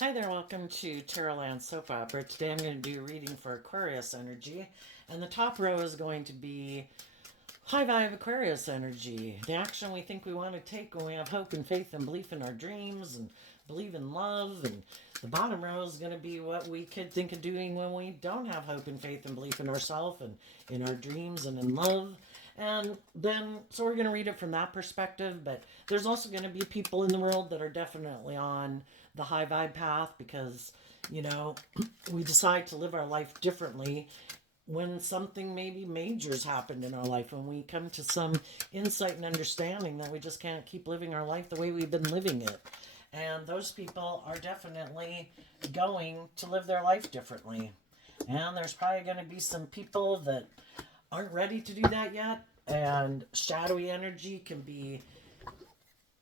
Hi there, welcome to Tarotland Soap Opera. Today I'm going to do a reading for Aquarius energy, and the top row is going to be high vibe Aquarius energy. The action we think we want to take when we have hope and faith and belief in our dreams and believe in love. And the bottom row is going to be what we could think of doing when we don't have hope and faith and belief in ourselves and in our dreams and in love. And then, so we're going to read it from that perspective, but there's also going to be people in the world that are definitely on the high vibe path because, you know, we decide to live our life differently when something maybe major's happened in our life, when we come to some insight and understanding that we just can't keep living our life the way we've been living it. And those people are definitely going to live their life differently. And there's probably going to be some people that aren't ready to do that yet. And shadowy energy can be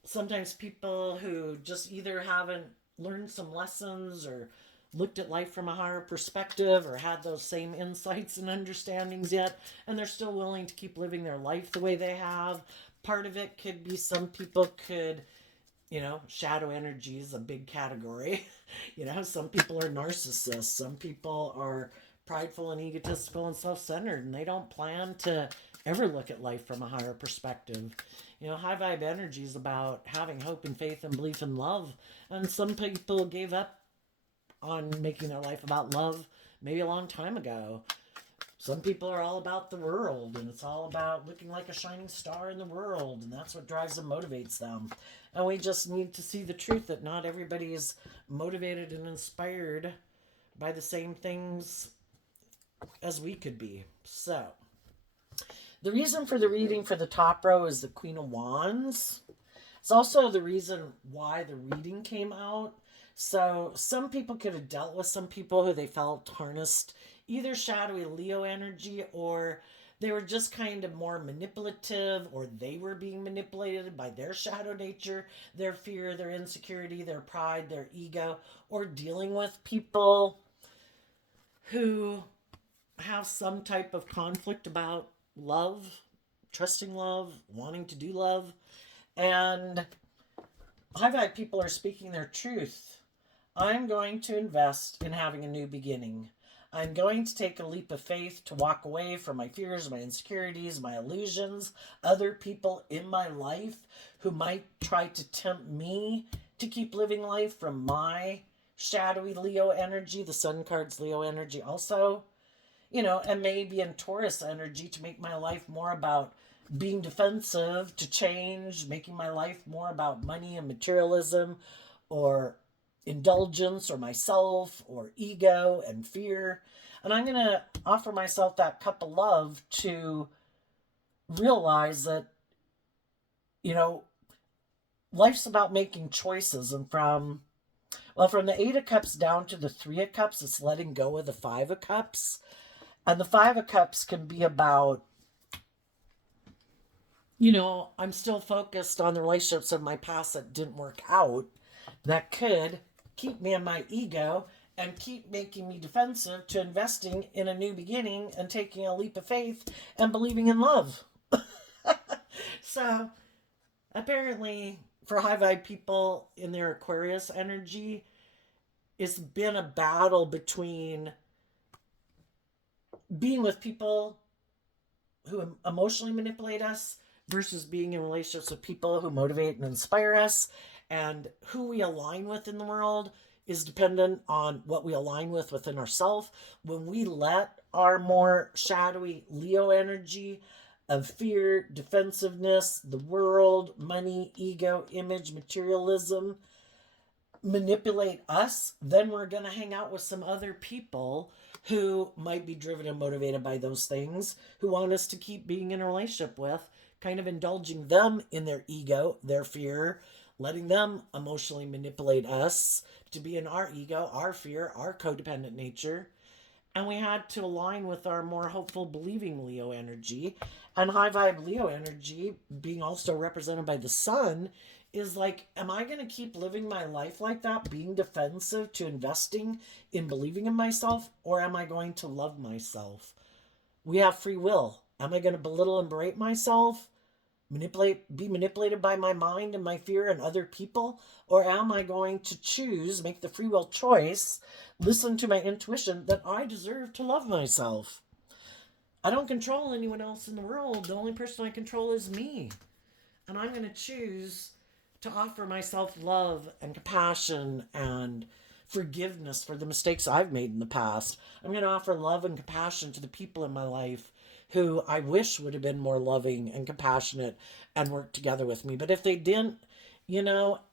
sometimes people who just either haven't learned some lessons or looked at life from a higher perspective or had those same insights and understandings yet, and they're still willing to keep living their life the way they have. Part of it could be some people could, shadow energy is a big category. Some people are narcissists, some people are prideful and egotistical and self-centered, and they don't plan to ever look at life from a higher perspective. High vibe energy is about having hope and faith and belief in love, and some people gave up on making their life about love maybe a long time ago. Some people are all about the world, and it's all about looking like a shining star in the world, and that's what drives and motivates them. And we just need to see the truth that not everybody is motivated and inspired by the same things as we could be. So, the reason for the reading for the top row is the Queen of Wands. It's also the reason why the reading came out. So some people could have dealt with some people who they felt harnessed either shadowy Leo energy, or they were just kind of more manipulative, or they were being manipulated by their shadow nature, their fear, their insecurity, their pride, their ego, or dealing with people who have some type of conflict about love, trusting love, wanting to do love. And high vibe people are speaking their truth. I'm going to invest in having a new beginning. I'm going to take a leap of faith to walk away from my fears, my insecurities, my illusions, other people in my life who might try to tempt me to keep living life from my shadowy Leo energy. The Sun card's Leo energy also. And maybe in Taurus energy to make my life more about being defensive, to change, making my life more about money and materialism, or indulgence, or myself, or ego and fear. And I'm going to offer myself that cup of love to realize that, life's about making choices. And from the Eight of Cups down to the Three of Cups, it's letting go of the Five of Cups. And the Five of Cups can be about, I'm still focused on the relationships of my past that didn't work out, that could keep me in my ego and keep making me defensive, to investing in a new beginning and taking a leap of faith and believing in love. So, apparently, for high vibe people in their Aquarius energy, it's been a battle between being with people who emotionally manipulate us versus being in relationships with people who motivate and inspire us. And who we align with in the world is dependent on what we align with within ourselves. When we let our more shadowy Leo energy of fear, defensiveness, the world, money, ego, image, materialism manipulate us, then we're going to hang out with some other people who might be driven and motivated by those things, who want us to keep being in a relationship with, kind of indulging them in their ego, their fear, letting them emotionally manipulate us to be in our ego, our fear, our codependent nature. And we had to align with our more hopeful, believing Leo energy. And high vibe Leo energy, being also represented by the sun, is like, am I going to keep living my life like that, being defensive to investing in believing in myself, or am I going to love myself? We have free will. Am I going to belittle and berate myself? be manipulated by my mind and my fear and other people? Or am I going to choose, make the free will choice, listen to my intuition that I deserve to love myself? I don't control anyone else in the world. The only person I control is me. And I'm going to choose to offer myself love and compassion and forgiveness for the mistakes I've made in the past. I'm going to offer love and compassion to the people in my life who I wish would have been more loving and compassionate and worked together with me. But if they didn't,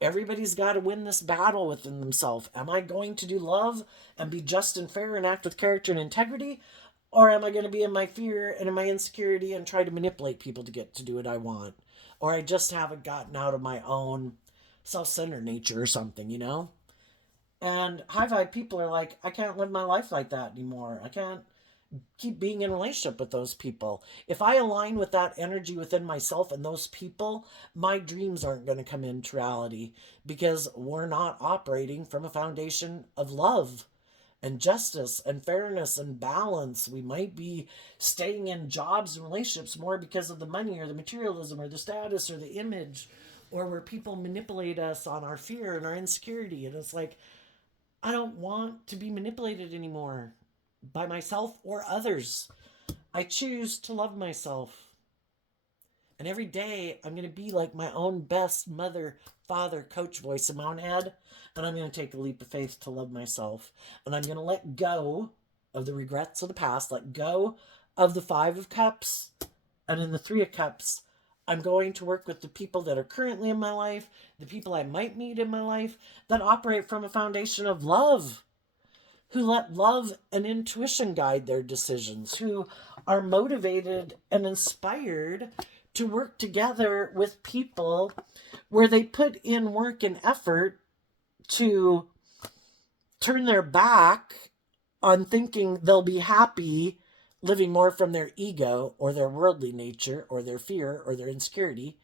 everybody's got to win this battle within themselves. Am I going to do love and be just and fair and act with character and integrity? Or am I going to be in my fear and in my insecurity and try to manipulate people to get to do what I want? Or I just haven't gotten out of my own self-centered nature or something. And high vibe people are like, I can't live my life like that anymore. I can't keep being in a relationship with those people. If I align with that energy within myself and those people, my dreams aren't going to come into reality because we're not operating from a foundation of love and justice and fairness and balance. We might be staying in jobs and relationships more because of the money or the materialism or the status or the image, or where people manipulate us on our fear and our insecurity. And it's like, I don't want to be manipulated anymore by myself or others. I choose to love myself. And every day I'm going to be like my own best mother, father, coach voice in my own head. And I'm going to take a leap of faith to love myself. And I'm going to let go of the regrets of the past, let go of the 5 of Cups. And in the 3 of Cups, I'm going to work with the people that are currently in my life, the people I might meet in my life, that operate from a foundation of love, who let love and intuition guide their decisions, who are motivated and inspired to work together with people where they put in work and effort to turn their back on thinking they'll be happy living more from their ego or their worldly nature or their fear or their insecurity.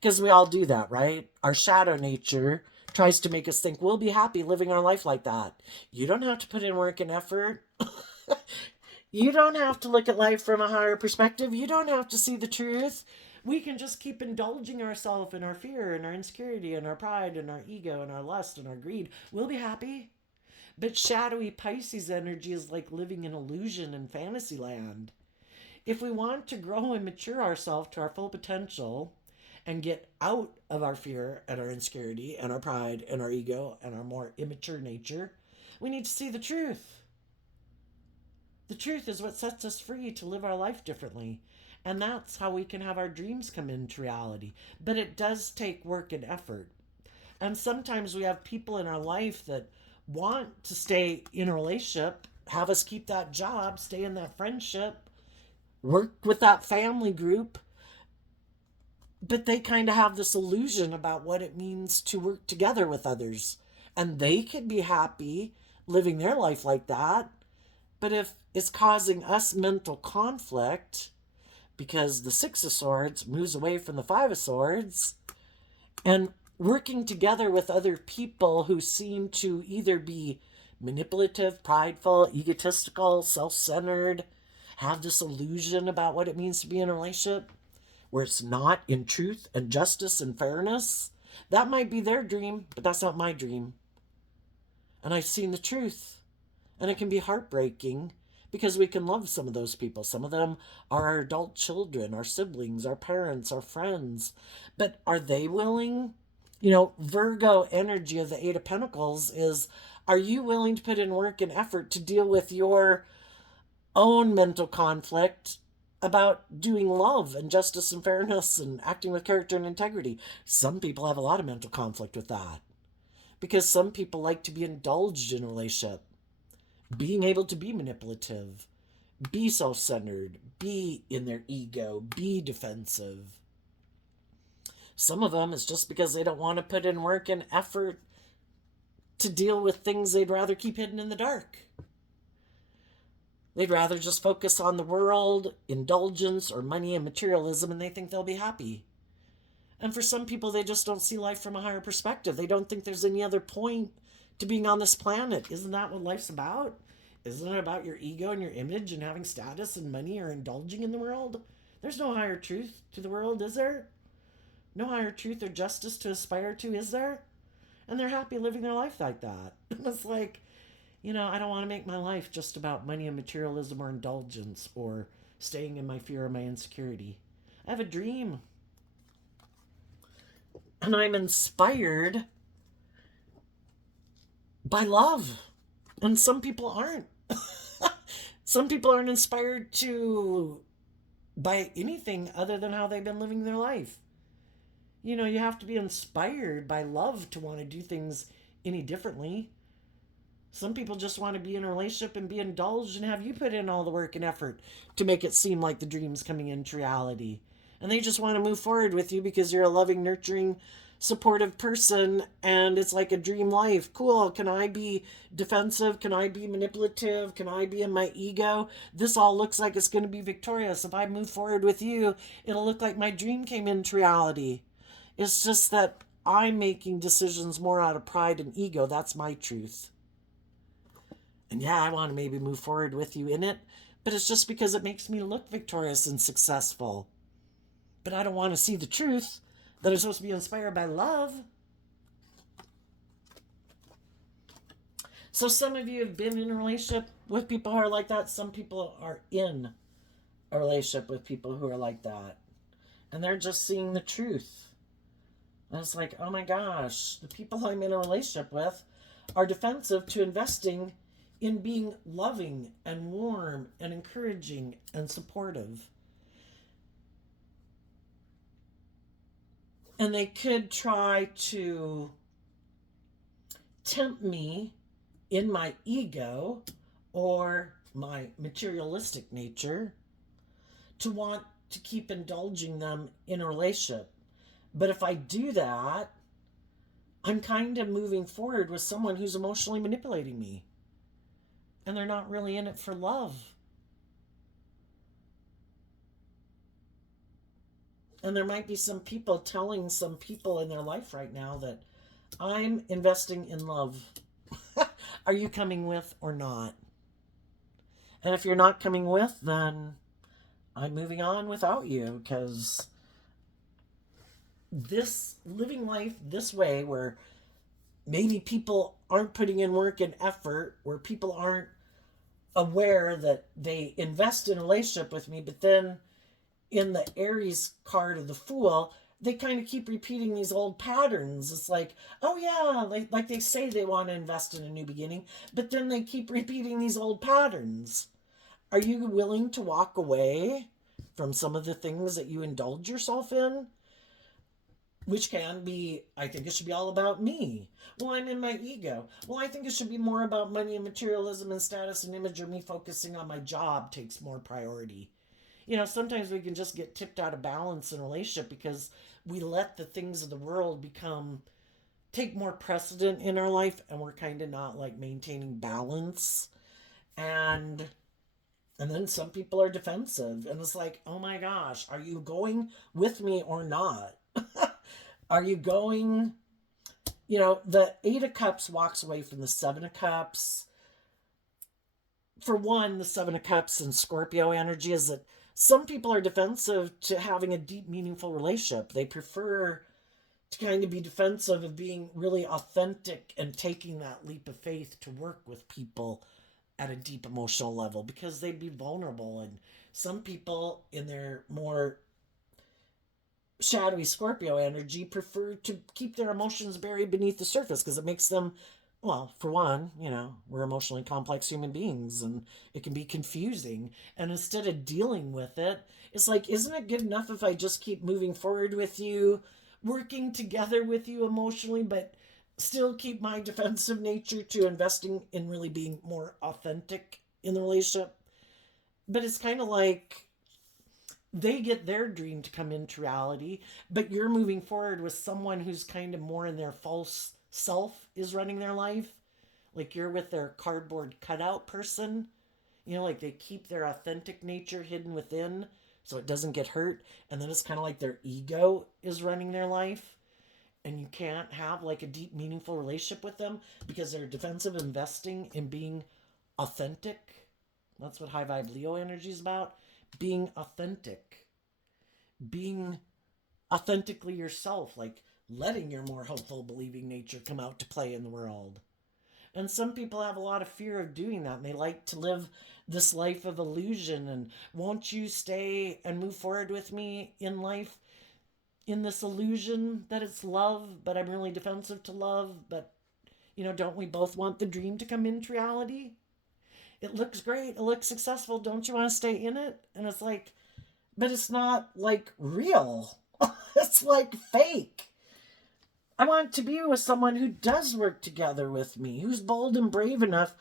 Because we all do that, right? Our shadow nature tries to make us think we'll be happy living our life like that. You don't have to put in work and effort. You don't have to look at life from a higher perspective. You don't have to see the truth. We can just keep indulging ourselves in our fear and our insecurity and our pride and our ego and our lust and our greed. We'll be happy. But shadowy Pisces energy is like living in illusion and fantasy land. If we want to grow and mature ourselves to our full potential and get out of our fear and our insecurity and our pride and our ego and our more immature nature, we need to see the truth. The truth is what sets us free to live our life differently. And that's how we can have our dreams come into reality. But it does take work and effort. And sometimes we have people in our life that want to stay in a relationship, have us keep that job, stay in that friendship, work with that family group. But they kind of have this illusion about what it means to work together with others. And they can be happy living their life like that. But if it's causing us mental conflict, because the 6 of Swords moves away from the 5 of Swords, and working together with other people who seem to either be manipulative, prideful, egotistical, self-centered, have this illusion about what it means to be in a relationship where it's not in truth and justice and fairness, that might be their dream, but that's not my dream. And I've seen the truth. And it can be heartbreaking because we can love some of those people. Some of them are our adult children, our siblings, our parents, our friends. But are they willing? Virgo energy of the 8 of Pentacles is, are you willing to put in work and effort to deal with your own mental conflict about doing love and justice and fairness and acting with character and integrity? Some people have a lot of mental conflict with that because some people like to be indulged in a relationship, being able to be manipulative, be self-centered, be in their ego, be defensive. Some of them is just because they don't want to put in work and effort to deal with things they'd rather keep hidden in the dark. They'd rather just focus on the world, indulgence, or money and materialism, and they think they'll be happy. And for some people, they just don't see life from a higher perspective. They don't think there's any other point to being on this planet. Isn't that what life's about? Isn't it about your ego and your image and having status and money or indulging in the world? There's no higher truth to the world, is there? No higher truth or justice to aspire to, is there? And they're happy living their life like that. And it's like, I don't want to make my life just about money and materialism or indulgence or staying in my fear or my insecurity. I have a dream. And I'm inspired by love. And some people aren't. Some people aren't inspired to by anything other than how they've been living their life. You have to be inspired by love to want to do things any differently. Some people just want to be in a relationship and be indulged and have you put in all the work and effort to make it seem like the dream's coming into reality. And they just want to move forward with you because you're a loving, nurturing, supportive person and it's like a dream life. Cool. Can I be defensive? Can I be manipulative? Can I be in my ego? This all looks like it's going to be victorious. If I move forward with you, it'll look like my dream came into reality. It's just that I'm making decisions more out of pride and ego. That's my truth. And yeah, I want to maybe move forward with you in it, but it's just because it makes me look victorious and successful. But I don't want to see the truth that I'm supposed to be inspired by love. So some of you have been in a relationship with people who are like that. Some people are in a relationship with people who are like that. And they're just seeing the truth. And it's like, oh my gosh, the people I'm in a relationship with are defensive to investing in being loving and warm and encouraging and supportive. And they could try to tempt me in my ego or my materialistic nature to want to keep indulging them in a relationship. But if I do that, I'm kind of moving forward with someone who's emotionally manipulating me. And they're not really in it for love. And there might be some people telling some people in their life right now that I'm investing in love. Are you coming with or not? And if you're not coming with, then I'm moving on without you, because this living life this way, where maybe people aren't putting in work and effort, where people aren't aware that they invest in a relationship with me, but then in the Aries card of the Fool, they kind of keep repeating these old patterns. It's like, oh yeah, like they say they want to invest in a new beginning, but then they keep repeating these old patterns. Are you willing to walk away from some of the things that you indulge yourself in? Which can be, I think it should be all about me. Well, I'm in my ego. Well, I think it should be more about money and materialism and status and image, or me focusing on my job takes more priority. Sometimes we can just get tipped out of balance in a relationship because we let the things of the world take more precedent in our life, and we're kind of not like maintaining balance. And then some people are defensive, and it's like, oh my gosh, are you going with me or not? Are you going, the Eight of Cups walks away from the Seven of Cups. For one, the Seven of Cups and Scorpio energy is that some people are defensive to having a deep, meaningful relationship. They prefer to kind of be defensive of being really authentic and taking that leap of faith to work with people at a deep emotional level, because they'd be vulnerable. And some people in their more shadowy Scorpio energy prefer to keep their emotions buried beneath the surface because it makes them, well, for one, we're emotionally complex human beings and it can be confusing. And instead of dealing with it, it's like, isn't it good enough if I just keep moving forward with you, working together with you emotionally, but still keep my defensive nature to investing in really being more authentic in the relationship? But it's kind of like they get their dream to come into reality, but you're moving forward with someone who's kind of more in their false self is running their life. Like you're with their cardboard cutout person. Like they keep their authentic nature hidden within so it doesn't get hurt. And then it's kind of like their ego is running their life. And you can't have like a deep, meaningful relationship with them because they're defensive, investing in being authentic. That's what high vibe Leo energy is about. Being authentic. Being authentically yourself, like letting your more hopeful, believing nature come out to play in the world. And some people have a lot of fear of doing that, and they like to live this life of illusion. And won't you stay and move forward with me in life in this illusion that it's love, but I'm really defensive to love? But, don't we both want the dream to come into reality? It looks great. It looks successful. Don't you want to stay in it? And it's like, but it's not like real. It's like fake. I want to be with someone who does work together with me, who's bold and brave enough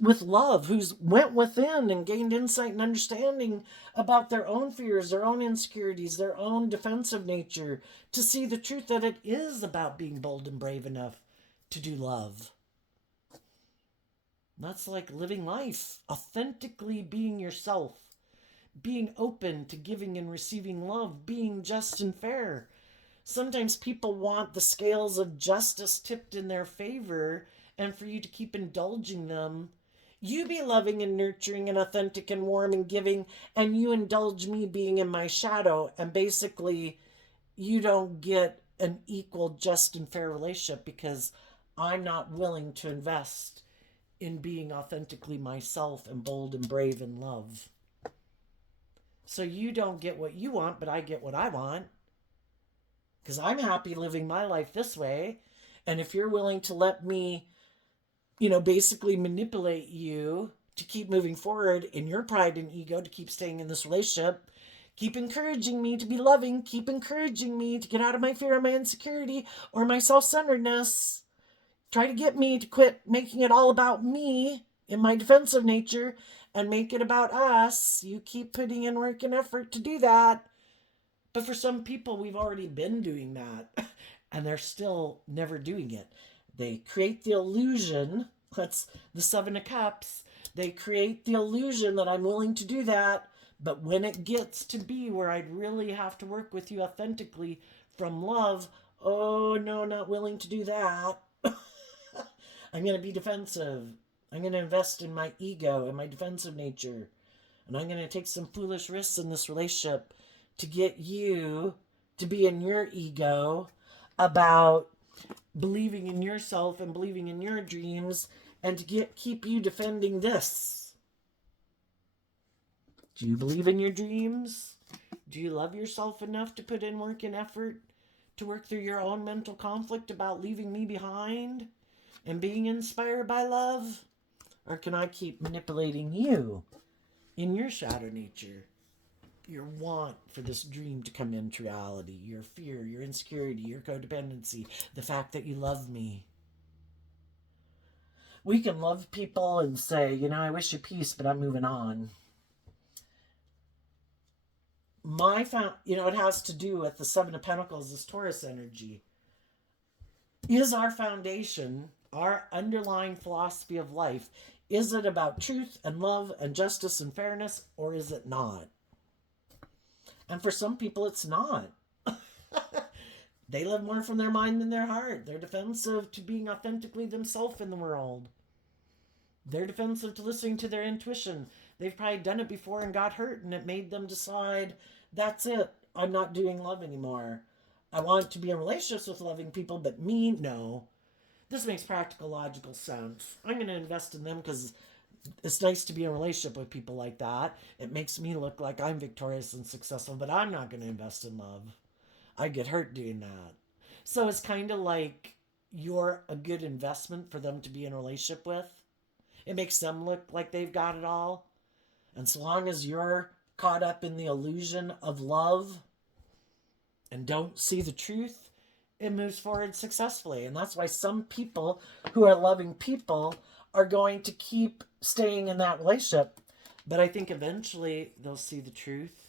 with love, who's went within and gained insight and understanding about their own fears, their own insecurities, their own defensive nature, to see the truth that it is about being bold and brave enough to do love. That's like living life, authentically being yourself, being open to giving and receiving love, being just and fair. Sometimes people want the scales of justice tipped in their favor, and for you to keep indulging them. You be loving and nurturing and authentic and warm and giving, and you indulge me being in my shadow, and basically you don't get an equal, just, and fair relationship because I'm not willing to invest in being authentically myself and bold and brave in love. So you don't get what you want, but I get what I want. Because I'm happy living my life this way. And if you're willing to let me, basically manipulate you to keep moving forward in your pride and ego, to keep staying in this relationship, keep encouraging me to be loving, keep encouraging me to get out of my fear and my insecurity or my self-centeredness, try to get me to quit making it all about me in my defensive nature and make it about us. You keep putting in work and effort to do that. But for some people, we've already been doing that, and they're still never doing it. They create the illusion, that's the Seven of Cups, they create the illusion that I'm willing to do that, but when it gets to be where I'd really have to work with you authentically from love, oh no, not willing to do that. I'm going to be defensive. I'm going to invest in my ego and my defensive nature, and I'm going to take some foolish risks in this relationship to get you to be in your ego about believing in yourself and believing in your dreams, and to keep you defending this. Do you believe in your dreams? Do you love yourself enough to put in work and effort to work through your own mental conflict about leaving me behind and being inspired by love? Or can I keep manipulating you in your shadow nature? Your want for this dream to come into reality, your fear, your insecurity, your codependency, the fact that you love me. We can love people and say, I wish you peace, but I'm moving on. It has to do with the Seven of Pentacles, this Taurus energy. Is our foundation, our underlying philosophy of life, is it about truth and love and justice and fairness, or is it not? And for some people, it's not. They live more from their mind than their heart. They're defensive to being authentically themselves in the world. They're defensive to listening to their intuition. They've probably done it before and got hurt, and it made them decide, that's it. I'm not doing love anymore. I want to be in relationships with loving people, but me, no. This makes practical, logical sense. I'm going to invest in them because it's nice to be in a relationship with people like that. It makes me look like I'm victorious and successful, but I'm not going to invest in love. I get hurt doing that. So it's kind of like you're a good investment for them to be in a relationship with. It makes them look like they've got it all. And so long as you're caught up in the illusion of love and don't see the truth, it moves forward successfully. And that's why some people who are loving people are going to keep staying in that relationship. But I think eventually they'll see the truth.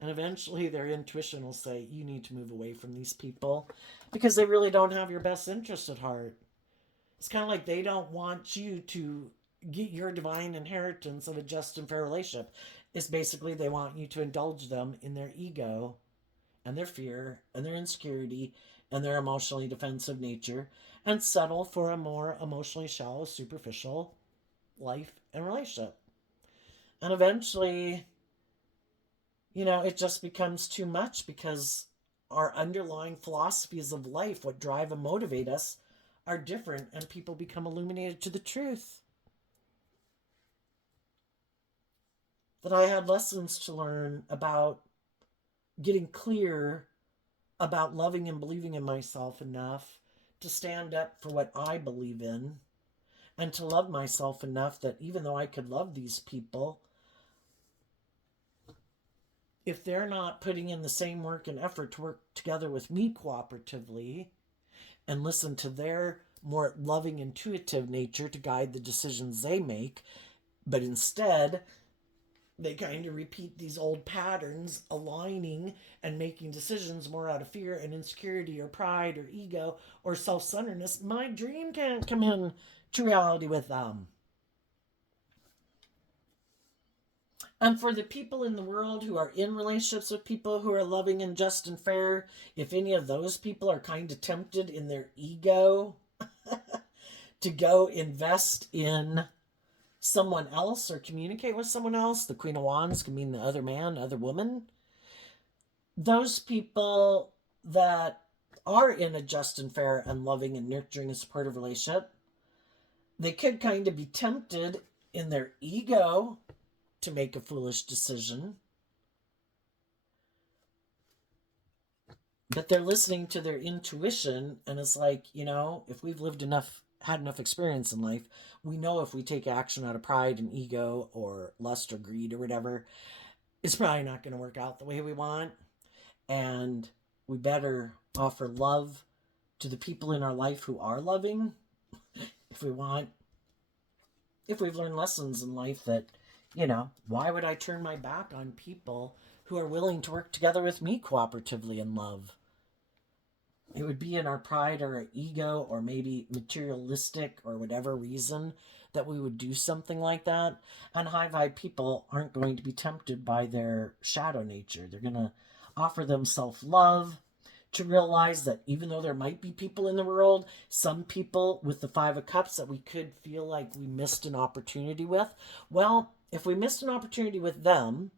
And eventually their intuition will say, you need to move away from these people because they really don't have your best interest at heart. It's kind of like they don't want you to get your divine inheritance of a just and fair relationship. It's basically they want you to indulge them in their ego and their fear and their insecurity and their emotionally defensive nature and settle for a more emotionally shallow, superficial life and relationship. And eventually, it just becomes too much because our underlying philosophies of life, what drive and motivate us, are different, and people become illuminated to the truth. That I had lessons to learn about getting clear about loving and believing in myself enough to stand up for what I believe in, and to love myself enough that even though I could love these people, if they're not putting in the same work and effort to work together with me cooperatively and listen to their more loving, intuitive nature to guide the decisions they make, but instead they kind of repeat these old patterns, aligning and making decisions more out of fear and insecurity or pride or ego or self-centeredness, my dream can't come in to reality with them. And for the people in the world who are in relationships with people who are loving and just and fair, if any of those people are kind of tempted in their ego to go invest in someone else or communicate with someone else, the Queen of Wands can mean the other man, other woman. Those people that are in a just and fair and loving and nurturing and supportive relationship, they could kind of be tempted in their ego to make a foolish decision. But they're listening to their intuition, and it's like, if we've had enough experience in life, we know if we take action out of pride and ego or lust or greed or whatever, it's probably not going to work out the way we want. And we better offer love to the people in our life who are loving if we've learned lessons in life that, why would I turn my back on people who are willing to work together with me cooperatively in love? It would be in our pride or our ego or maybe materialistic or whatever reason that we would do something like that. And high vibe people aren't going to be tempted by their shadow nature. They're going to offer them self-love, to realize that even though there might be people in the world, some people with the Five of Cups that we could feel like we missed an opportunity with, well, if we missed an opportunity with them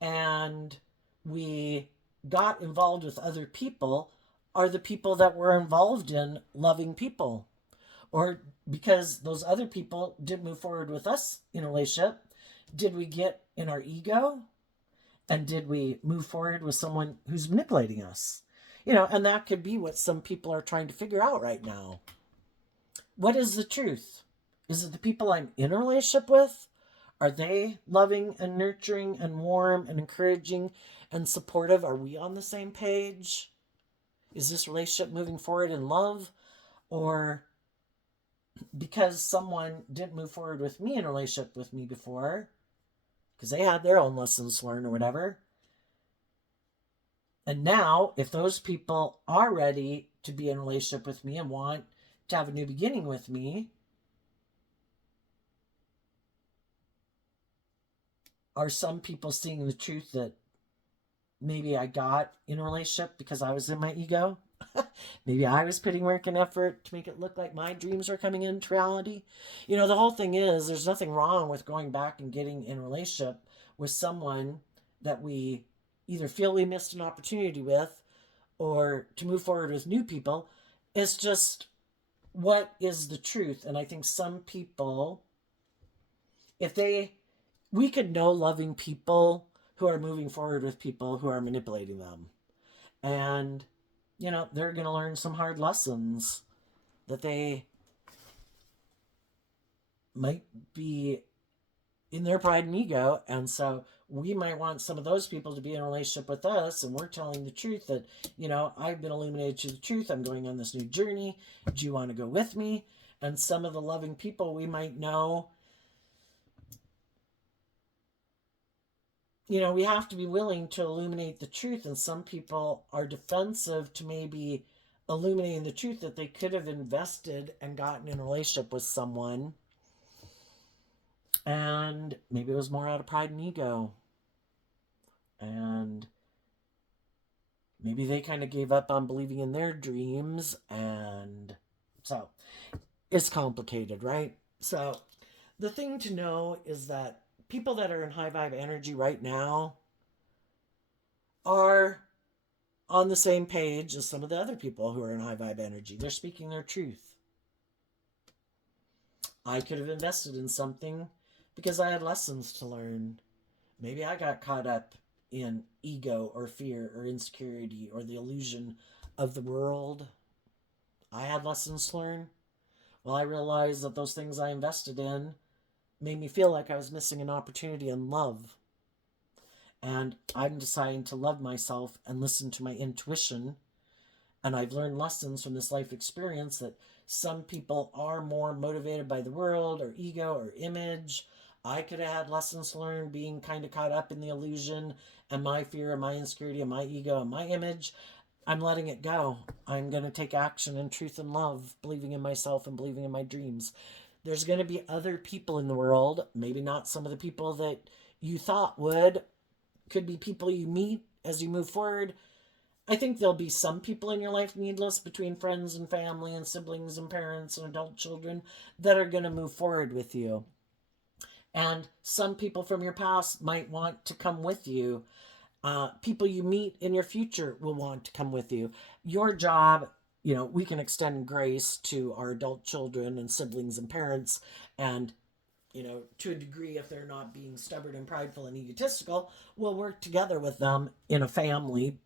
and we got involved with other people, are the people that were involved in loving people? Or because those other people didn't move forward with us in a relationship, did we get in our ego? And did we move forward with someone who's manipulating us? And that could be what some people are trying to figure out right now. What is the truth? Is it the people I'm in a relationship with? Are they loving and nurturing and warm and encouraging and supportive? Are we on the same page? Is this relationship moving forward in love? Or because someone didn't move forward with me in a relationship with me before, because they had their own lessons learned or whatever, and now, if those people are ready to be in a relationship with me and want to have a new beginning with me, are some people seeing the truth that maybe I got in a relationship because I was in my ego? Maybe I was putting work and effort to make it look like my dreams were coming into reality. The whole thing is, there's nothing wrong with going back and getting in a relationship with someone that we either feel we missed an opportunity with or to move forward with new people. It's just, what is the truth? And I think some people, we could know loving people who are moving forward with people who are manipulating them. And, they're going to learn some hard lessons that they might be in their pride and ego. And so we might want some of those people to be in a relationship with us, and we're telling the truth that, I've been illuminated to the truth. I'm going on this new journey. Do you want to go with me? And some of the loving people we might know, we have to be willing to illuminate the truth. And some people are defensive to maybe illuminating the truth that they could have invested and gotten in a relationship with someone. And maybe it was more out of pride and ego. And maybe they kind of gave up on believing in their dreams. And so it's complicated, right? So the thing to know is that people that are in high vibe energy right now are on the same page as some of the other people who are in high vibe energy. They're speaking their truth. I could have invested in something because I had lessons to learn. Maybe I got caught up in ego or fear or insecurity or the illusion of the world. I had lessons to learn. Well, I realized that those things I invested in made me feel like I was missing an opportunity in love. And I'm deciding to love myself and listen to my intuition. And I've learned lessons from this life experience that some people are more motivated by the world or ego or image. I could have had lessons to learn being kind of caught up in the illusion and my fear and my insecurity and my ego and my image. I'm letting it go. I'm going to take action in truth and love, believing in myself and believing in my dreams. There's going to be other people in the world, maybe not some of the people that you thought would, could be people you meet as you move forward. I think there'll be some people in your life, needless, between friends and family and siblings and parents and adult children, that are going to move forward with you. And some people from your past might want to come with you. People you meet in your future will want to come with you. Your job, we can extend grace to our adult children and siblings and parents, and to a degree, if they're not being stubborn and prideful and egotistical, we'll work together with them in a family,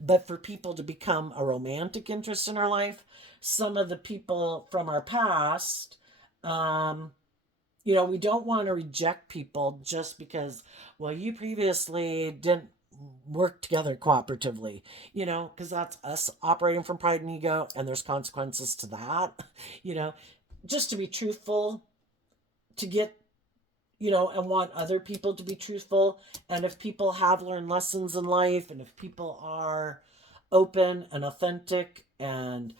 But for people to become a romantic interest in our life, some of the people from our past, we don't want to reject people just because, well, you previously didn't work together cooperatively, because that's us operating from pride and ego, and there's consequences to that, just to be truthful, to get, and want other people to be truthful. And if people have learned lessons in life, and if people are open and authentic, and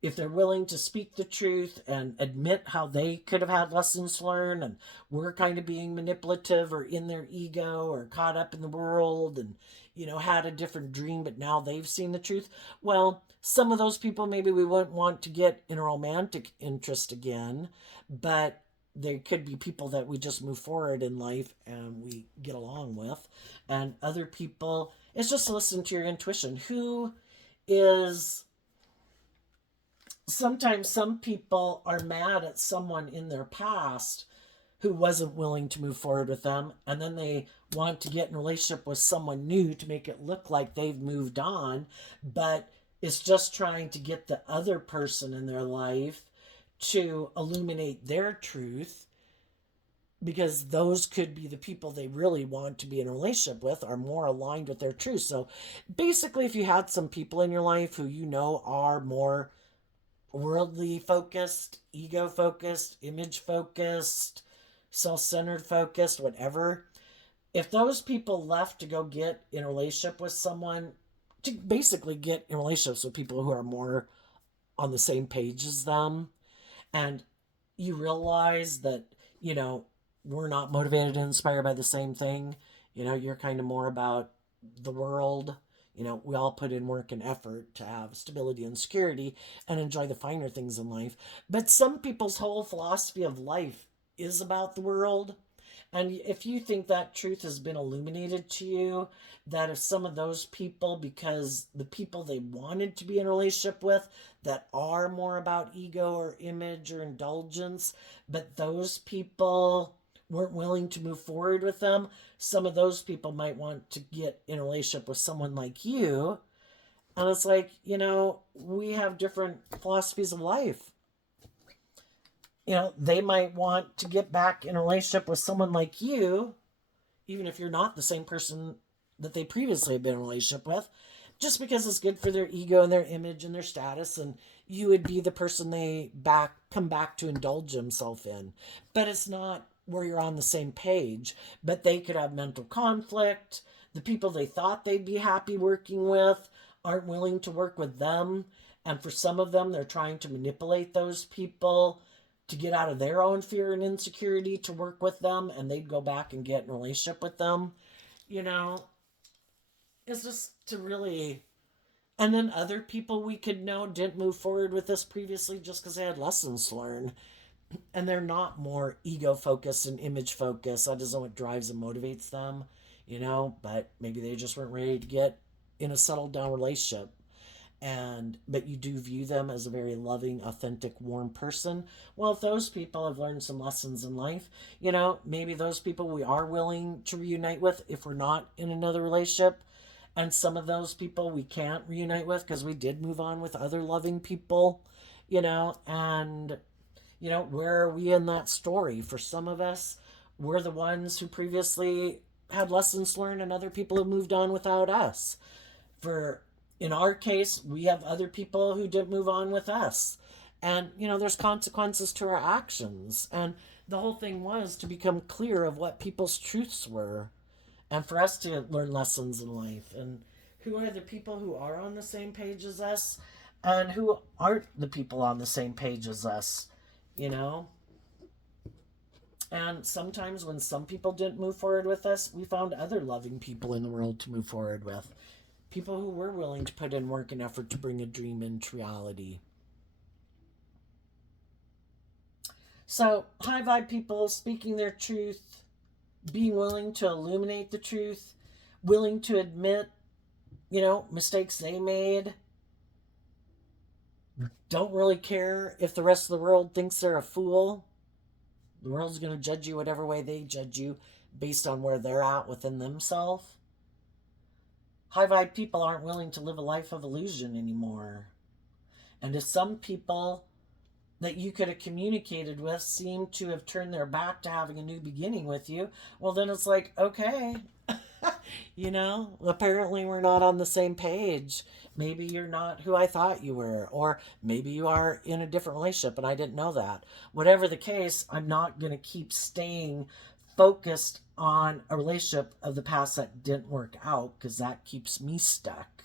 if they're willing to speak the truth and admit how they could have had lessons to learn and were kind of being manipulative or in their ego or caught up in the world and, had a different dream, but now they've seen the truth. Well, some of those people maybe we wouldn't want to get in a romantic interest again, but there could be people that we just move forward in life and we get along with. And other people, it's just to listen to your intuition. Who is sometimes some people are mad at someone in their past who wasn't willing to move forward with them, and then they want to get in a relationship with someone new to make it look like they've moved on, but it's just trying to get the other person in their life to illuminate their truth, because those could be the people they really want to be in a relationship with, are more aligned with their truth. So basically, if you had some people in your life who are more worldly focused, ego focused, image focused, self-centered focused, whatever, if those people left to go get in a relationship with someone, to basically get in relationships with people who are more on the same page as them, and you realize that, we're not motivated and inspired by the same thing, you're kind of more about the world. We all put in work and effort to have stability and security and enjoy the finer things in life. But some people's whole philosophy of life is about the world. And if you think that truth has been illuminated to you, that if some of those people, because the people they wanted to be in a relationship with that are more about ego or image or indulgence, but those people weren't willing to move forward with them, some of those people might want to get in a relationship with someone like you. And it's like, we have different philosophies of life. They might want to get back in a relationship with someone like you, even if you're not the same person that they previously had been in a relationship with, just because it's good for their ego and their image and their status, and you would be the person they come back to indulge themselves in. But it's not where you're on the same page. But they could have mental conflict. The people they thought they'd be happy working with aren't willing to work with them. And for some of them, they're trying to manipulate those people to get out of their own fear and insecurity to work with them, and they'd go back and get in a relationship with them. It's just to really... And then other people we could know didn't move forward with us previously just because they had lessons to learn. And they're not more ego focused and image focused. That isn't what drives and motivates them, but maybe they just weren't ready to get in a settled down relationship, but you do view them as a very loving, authentic, warm person. Well, if those people have learned some lessons in life, maybe those people we are willing to reunite with if we're not in another relationship. And some of those people we can't reunite with because we did move on with other loving people, and where are we in that story? For some of us, we're the ones who previously had lessons learned and other people have moved on without us. In our case, we have other people who didn't move on with us. And, there's consequences to our actions. And the whole thing was to become clear of what people's truths were and for us to learn lessons in life. And who are the people who are on the same page as us and who aren't the people on the same page as us, And sometimes when some people didn't move forward with us, we found other loving people in the world to move forward with. People who were willing to put in work and effort to bring a dream into reality. So, high vibe people speaking their truth, being willing to illuminate the truth, willing to admit, mistakes they made. Don't really care if the rest of the world thinks they're a fool. The world's going to judge you whatever way they judge you based on where they're at within themselves. High vibe people aren't willing to live a life of illusion anymore. And if some people that you could have communicated with seem to have turned their back to having a new beginning with you, well, then it's like, okay, apparently we're not on the same page. Maybe you're not who I thought you were, or maybe you are in a different relationship and I didn't know that. Whatever the case, I'm not going to keep staying focused on a relationship of the past that didn't work out, because that keeps me stuck.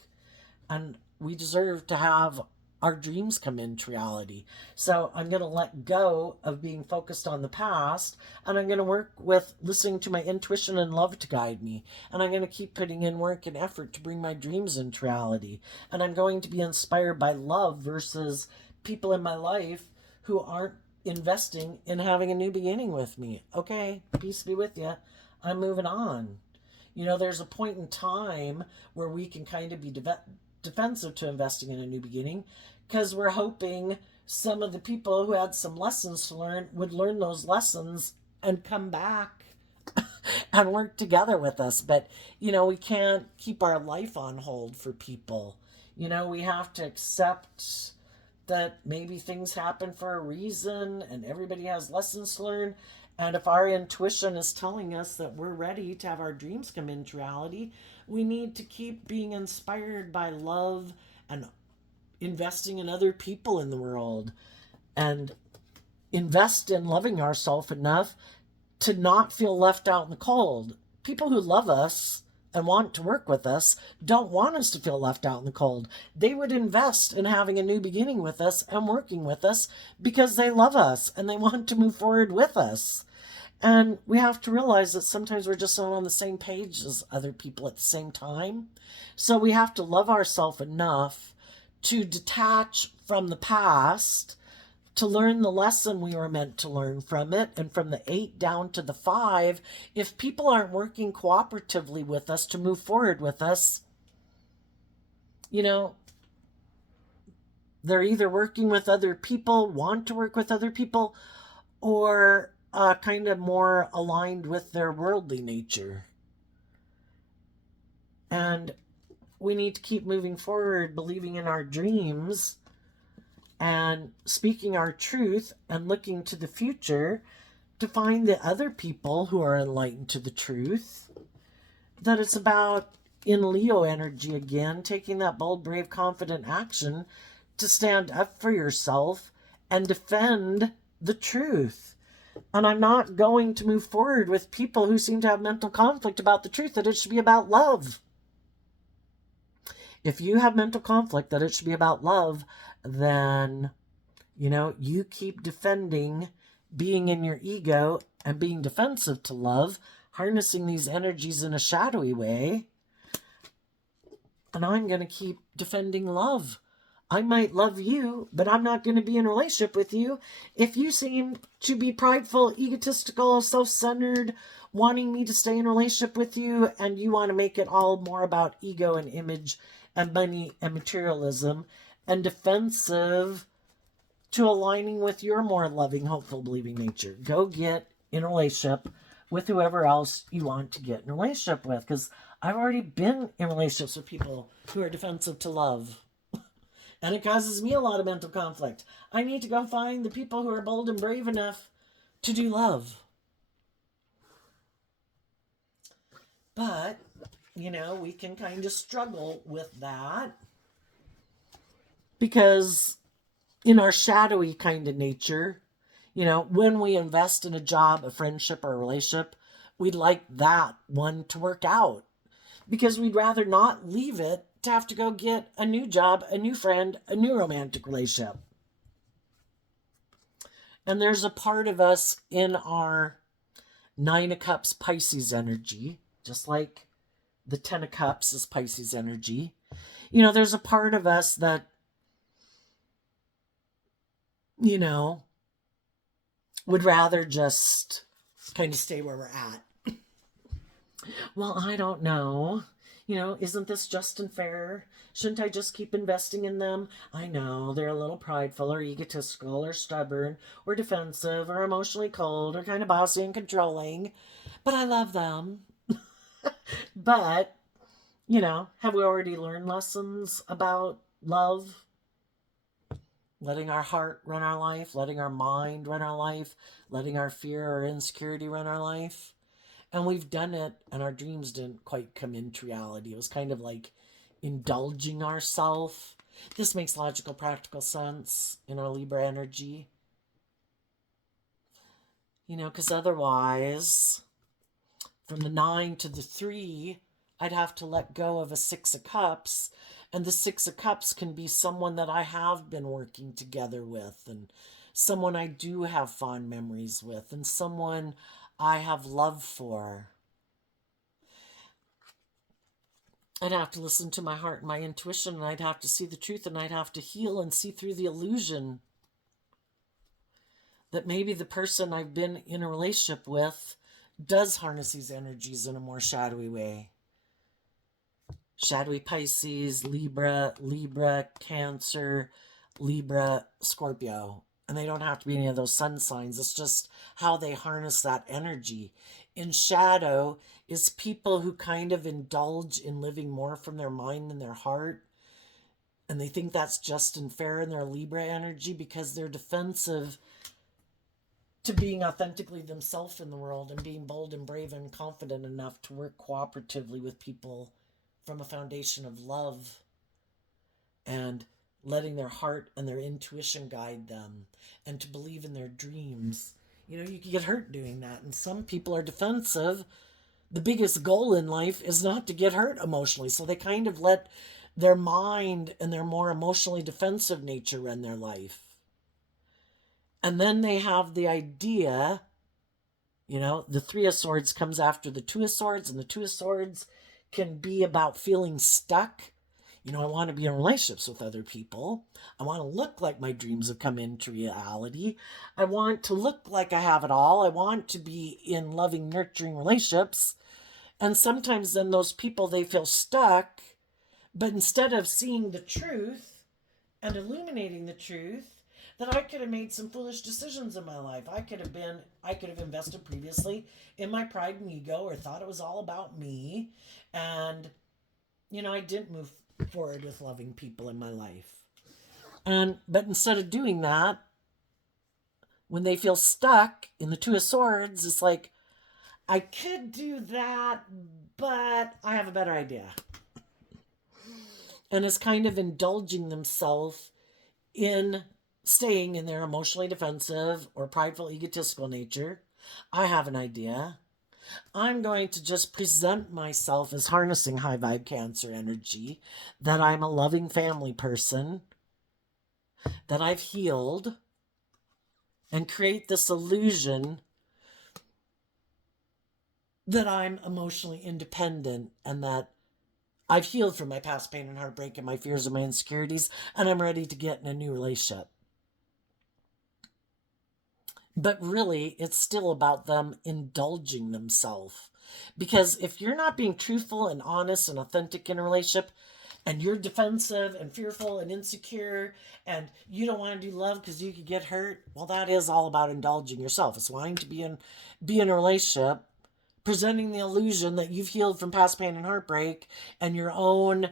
And we deserve to have our dreams come into reality. So I'm going to let go of being focused on the past, and I'm going to work with listening to my intuition and love to guide me. And I'm going to keep putting in work and effort to bring my dreams into reality. And I'm going to be inspired by love versus people in my life who aren't investing in having a new beginning with me. Okay, peace be with you. I'm moving on. There's a point in time where we can kind of be defensive to investing in a new beginning, because we're hoping some of the people who had some lessons to learn would learn those lessons and come back and work together with us. But, we can't keep our life on hold for people. We have to accept that maybe things happen for a reason and everybody has lessons to learn. And if our intuition is telling us that we're ready to have our dreams come into reality, we need to keep being inspired by love and investing in other people in the world, and invest in loving ourselves enough to not feel left out in the cold. People who love us and want to work with us don't want us to feel left out in the cold. They would invest in having a new beginning with us and working with us because they love us and they want to move forward with us. And we have to realize that sometimes we're just not on the same page as other people at the same time. So we have to love ourselves enough to detach from the past, to learn the lesson we were meant to learn from it. And from the 8 down to the 5, if people aren't working cooperatively with us to move forward with us, they're either working with other people, want to work with other people, or kind of more aligned with their worldly nature. And we need to keep moving forward, believing in our dreams and speaking our truth and looking to the future to find the other people who are enlightened to the truth. That it's about, in Leo energy again, taking that bold, brave, confident action to stand up for yourself and defend the truth. And I'm not going to move forward with people who seem to have mental conflict about the truth, that it should be about love. If you have mental conflict that it should be about love, then, you keep defending being in your ego and being defensive to love, harnessing these energies in a shadowy way. And I'm going to keep defending love. I might love you, but I'm not going to be in a relationship with you if you seem to be prideful, egotistical, self-centered, wanting me to stay in a relationship with you, and you want to make it all more about ego and image and money and materialism and defensive to aligning with your more loving, hopeful, believing nature. Go get in a relationship with whoever else you want to get in a relationship with, because I've already been in relationships with people who are defensive to love. And it causes me a lot of mental conflict. I need to go find the people who are bold and brave enough to do love. But, we can kind of struggle with that because in our shadowy kind of nature, when we invest in a job, a friendship, or a relationship, we'd like that one to work out because we'd rather not leave it to have to go get a new job, a new friend, a new romantic relationship. And there's a part of us in our Nine of Cups Pisces energy, just like the Ten of Cups is Pisces energy. There's a part of us that, would rather just kind of stay where we're at. Well, I don't know. Isn't this just and fair? Shouldn't I just keep investing in them? I know they're a little prideful or egotistical or stubborn or defensive or emotionally cold or kind of bossy and controlling, but I love them. But, have we already learned lessons about love? Letting our heart run our life, letting our mind run our life, letting our fear or insecurity run our life. And we've done it, and our dreams didn't quite come into reality. It was kind of like indulging ourselves. This makes logical, practical sense in our Libra energy. Because otherwise, from the 9 to the 3, I'd have to let go of a 6 of Cups. And the 6 of Cups can be someone that I have been working together with, and someone I do have fond memories with, and someone I have love for. I'd have to listen to my heart and my intuition, and I'd have to see the truth, and I'd have to heal and see through the illusion that maybe the person I've been in a relationship with does harness these energies in a more shadowy way. Shadowy Pisces, Libra, Cancer, Libra, Scorpio. And they don't have to be any of those sun signs. It's just how they harness that energy. In shadow is people who kind of indulge in living more from their mind and their heart. And they think that's just and fair in their Libra energy because they're defensive to being authentically themselves in the world and being bold and brave and confident enough to work cooperatively with people from a foundation of love and letting their heart and their intuition guide them and to believe in their dreams. You can get hurt doing that. And some people are defensive. The biggest goal in life is not to get hurt emotionally. So they kind of let their mind and their more emotionally defensive nature run their life. And then they have the idea, the 3 of Swords comes after the 2 of Swords, and the 2 of Swords can be about feeling stuck. I want to be in relationships with other people. I want to look like my dreams have come into reality. I want to look like I have it all. I want to be in loving, nurturing relationships. And sometimes then those people, they feel stuck. But instead of seeing the truth and illuminating the truth, that I could have made some foolish decisions in my life. I could have invested previously in my pride and ego or thought it was all about me. And, I didn't move forward with loving people in my life. But instead of doing that, when they feel stuck in the 2 of Swords, it's like, I could do that, but I have a better idea. And it's kind of indulging themselves in staying in their emotionally defensive or prideful, egotistical nature. I have an idea. I'm going to just present myself as harnessing high vibe Cancer energy, that I'm a loving family person, that I've healed, and create this illusion that I'm emotionally independent and that I've healed from my past pain and heartbreak and my fears and my insecurities, and I'm ready to get in a new relationship. But really, it's still about them indulging themselves. Because if you're not being truthful and honest and authentic in a relationship, and you're defensive and fearful and insecure, and you don't want to do love because you could get hurt, well, that is all about indulging yourself. It's wanting to be in a relationship, presenting the illusion that you've healed from past pain and heartbreak and your own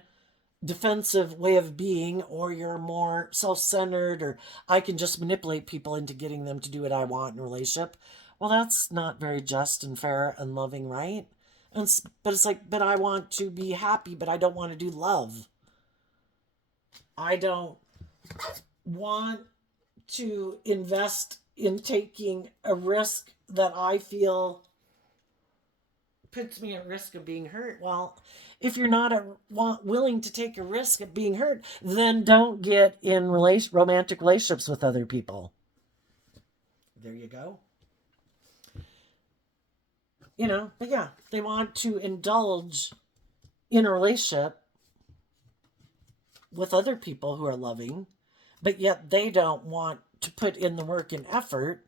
defensive way of being, or you're more self-centered, or I can just manipulate people into getting them to do what I want in a relationship. Well, that's not very just and fair and loving, right? But it's like, but I want to be happy, but I don't want to do love. I don't want to invest in taking a risk that I feel puts me at risk of being hurt. Well, if you're not willing to take a risk of being hurt, then don't get in romantic relationships with other people. There you go. But yeah, they want to indulge in a relationship with other people who are loving, but yet they don't want to put in the work and effort.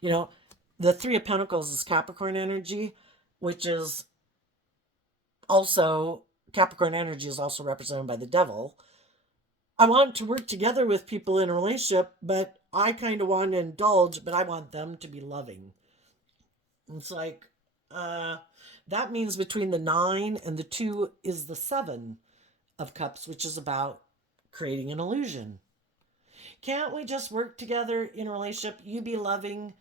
The Three of Pentacles is Capricorn energy, which is also, Capricorn energy is also represented by the devil. I want to work together with people in a relationship, but I kind of want to indulge, but I want them to be loving. It's like, that means between the 9 and the 2 is the 7 of Cups, which is about creating an illusion. Can't we just work together in a relationship? You be loving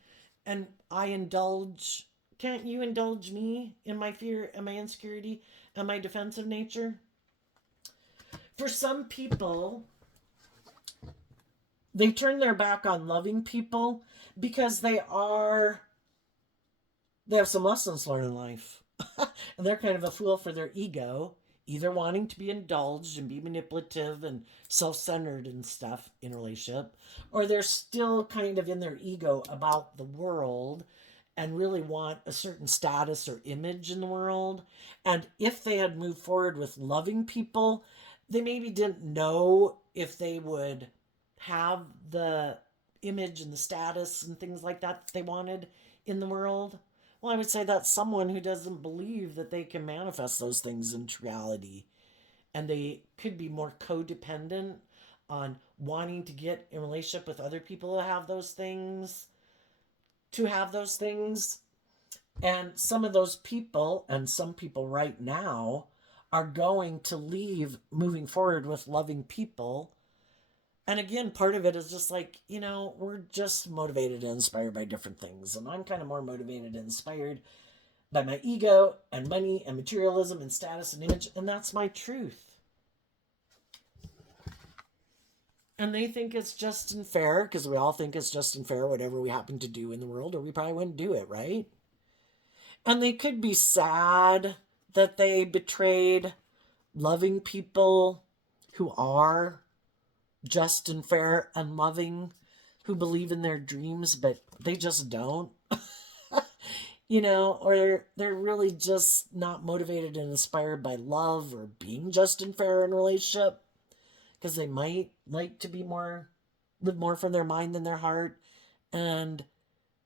and I indulge. Can't you indulge me in my fear and my insecurity and my defensive nature? For some people, they turn their back on loving people because they have some lessons learned in life. And they're kind of a fool for their ego, either wanting to be indulged and be manipulative and self-centered and stuff in a relationship, or they're still kind of in their ego about the world and really want a certain status or image in the world. And if they had moved forward with loving people, they maybe didn't know if they would have the image and the status and things like that they wanted in the world. Well, I would say that's someone who doesn't believe that they can manifest those things into reality. And they could be more codependent on wanting to get in a relationship with other people who have those things, And some of those people, and some people right now, are going to leave moving forward with loving people. And again, part of it is just like, we're just motivated and inspired by different things. And I'm kind of more motivated and inspired by my ego and money and materialism and status and image. And that's my truth. And they think it's just and fair, because we all think it's just and fair whatever we happen to do in the world, or we probably wouldn't do it, right? And they could be sad that they betrayed loving people who are just and fair and loving, who believe in their dreams, but they just don't. Or they're really just not motivated and inspired by love or being just and fair in a relationship, because they might like to live more from their mind than their heart, and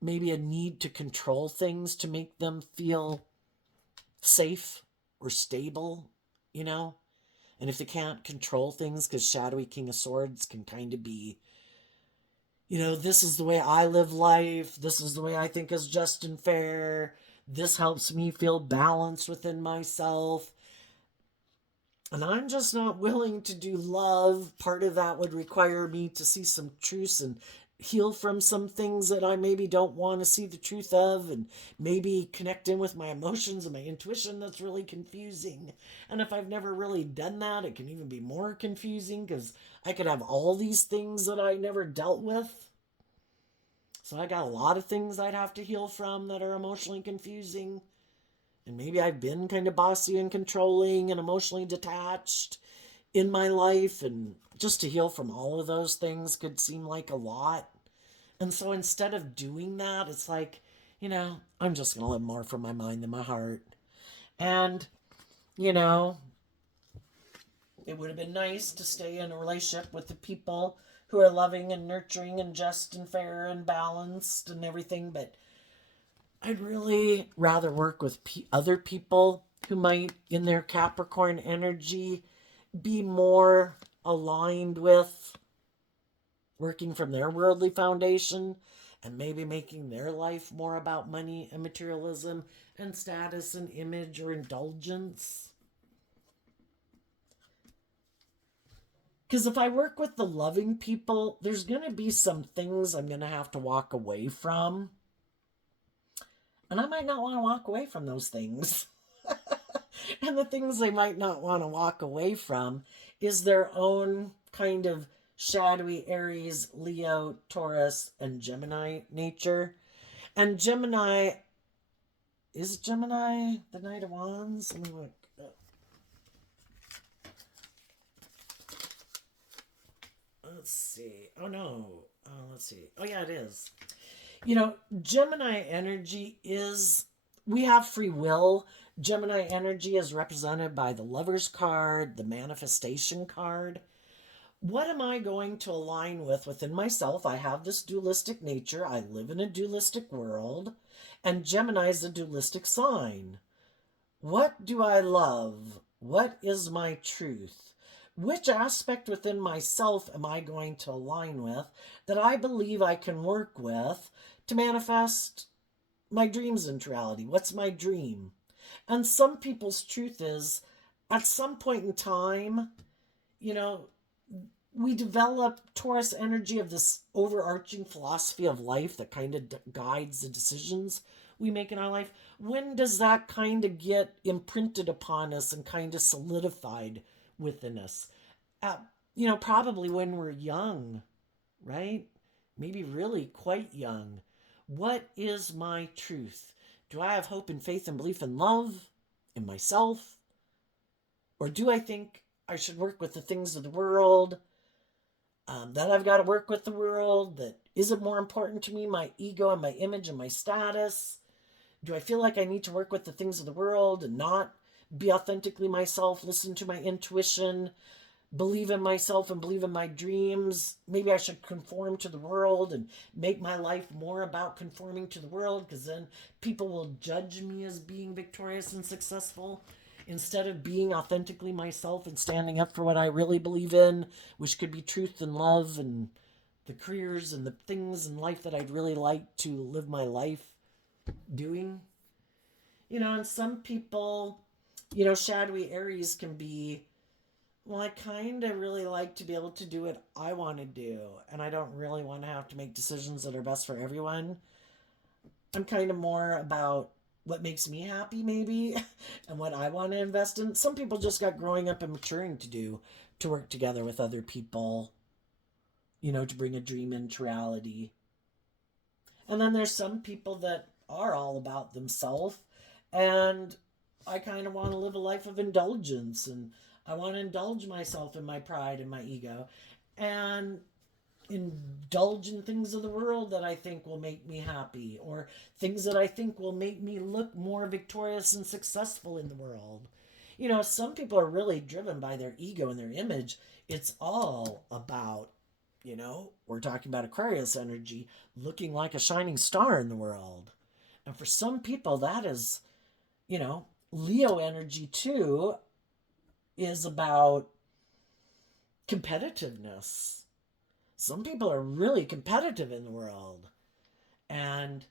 maybe a need to control things to make them feel safe or stable, And if they can't control things, because shadowy King of Swords can kind of be, this is the way I live life. This is the way I think is just and fair. This helps me feel balanced within myself. And I'm just not willing to do love. Part of that would require me to see some truths and heal from some things that I maybe don't want to see the truth of, and maybe connect in with my emotions and my intuition. That's really confusing. And if I've never really done that, it can even be more confusing, because I could have all these things that I never dealt with. So I got a lot of things I'd have to heal from that are emotionally confusing. And maybe I've been kind of bossy and controlling and emotionally detached in my life, and just to heal from all of those things could seem like a lot. And so instead of doing that, it's like, I'm just going to live more from my mind than my heart. And, It would have been nice to stay in a relationship with the people who are loving and nurturing and just and fair and balanced and everything, but I'd really rather work with other people who might, in their Capricorn energy, be more aligned with working from their worldly foundation and maybe making their life more about money and materialism and status and image or indulgence. Because if I work with the loving people, there's going to be some things I'm going to have to walk away from. And I might not want to walk away from those things. And the things they might not want to walk away from is their own kind of shadowy Aries, Leo, Taurus, and Gemini nature. And Gemini, is Gemini the Knight of Wands? Let me look. Let's see. Oh no. Let's see. Oh yeah, it is. You know, Gemini energy is, we have free will. Gemini energy is represented by the Lover's card, the Manifestation card. What am I going to align with within myself? I have this dualistic nature. I live in a dualistic world, and Gemini is a dualistic sign. What do I love? What is my truth? Which aspect within myself am I going to align with that I believe I can work with to manifest my dreams into reality? What's my dream? And some people's truth is, at some point in time, you know, we develop Taurus energy of this overarching philosophy of life that kind of guides the decisions we make in our life. When does that kind of get imprinted upon us and kind of solidified within us? Probably when we're young, right? Maybe really quite young. What is my truth? Do I have hope and faith and belief and love in myself? Or do I think I should work with the things of the world? That I've got to work with the world? That is it more important to me, my ego and my image and my status? Do I feel like I need to work with the things of the world and not be authentically myself, listen to my intuition, believe in myself and believe in my dreams? Maybe I should conform to the world and make my life more about conforming to the world, because then people will judge me as being victorious and successful instead of being authentically myself and standing up for what I really believe in, which could be truth and love and the careers and the things in life that I'd really like to live my life doing. And some people, shadowy Aries can be, well, I kind of really like to be able to do what I want to do, and I don't really want to have to make decisions that are best for everyone. I'm kind of more about what makes me happy, maybe, and what I want to invest in. Some people just got growing up and maturing to do, to work together with other people, to bring a dream into reality. And then there's some people that are all about themselves, and I kind of want to live a life of indulgence, and I want to indulge myself in my pride and my ego and indulge in things of the world that I think will make me happy, or things that I think will make me look more victorious and successful in the world. Some people are really driven by their ego and their image. It's all about, we're talking about Aquarius energy, looking like a shining star in the world. And for some people, that is, Leo energy too is about competitiveness. Some people are really competitive in the world, and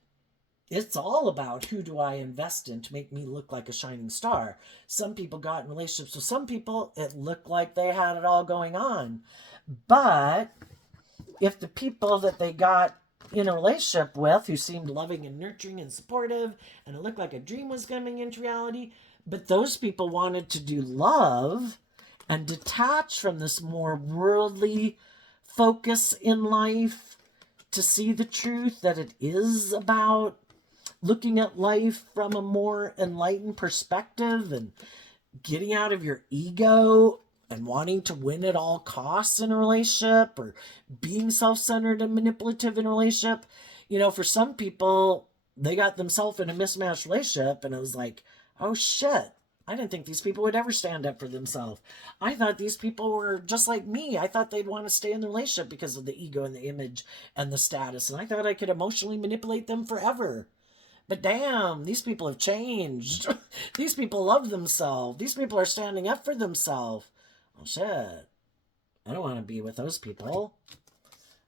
it's all about who do I invest in to make me look like a shining star. Some people got in relationships with some people, it looked like they had it all going on. But if the people that they got in a relationship with, who seemed loving and nurturing and supportive, and it looked like a dream was coming into reality, but those people wanted to do love and detach from this more worldly focus in life, to see the truth that it is about looking at life from a more enlightened perspective and getting out of your ego and wanting to win at all costs in a relationship, or being self-centered and manipulative in a relationship. For some people, they got themselves in a mismatched relationship, and it was like, oh shit, I didn't think these people would ever stand up for themselves. I thought these people were just like me. I thought they'd want to stay in the relationship because of the ego and the image and the status. And I thought I could emotionally manipulate them forever. But damn, these people have changed. These people love themselves. These people are standing up for themselves. Oh shit. I don't want to be with those people.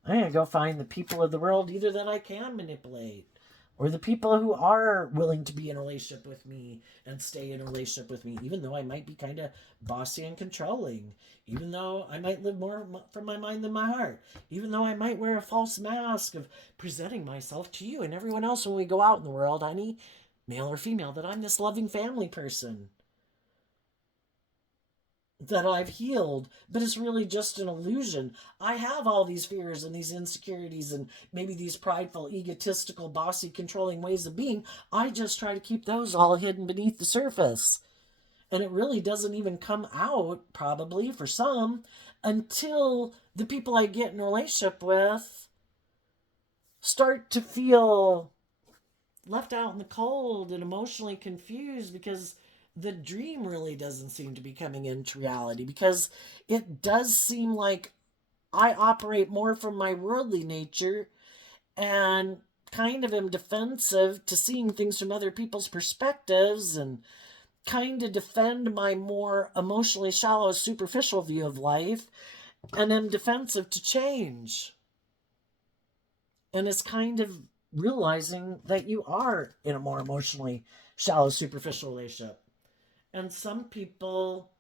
I'm going to go find the people of the world either that I can manipulate, or the people who are willing to be in a relationship with me and stay in a relationship with me, even though I might be kind of bossy and controlling, even though I might live more from my mind than my heart, even though I might wear a false mask of presenting myself to you and everyone else when we go out in the world, honey, male or female, that I'm this loving family person, that I've healed, but it's really just an illusion. I have all these fears and these insecurities and maybe these prideful, egotistical, bossy, controlling ways of being. I just try to keep those all hidden beneath the surface. And it really doesn't even come out, probably for some, until the people I get in a relationship with start to feel left out in the cold and emotionally confused, because the dream really doesn't seem to be coming into reality, because it does seem like I operate more from my worldly nature and kind of am defensive to seeing things from other people's perspectives, and kind of defend my more emotionally shallow, superficial view of life, and am defensive to change. And it's kind of realizing that you are in a more emotionally shallow, superficial relationship. And some people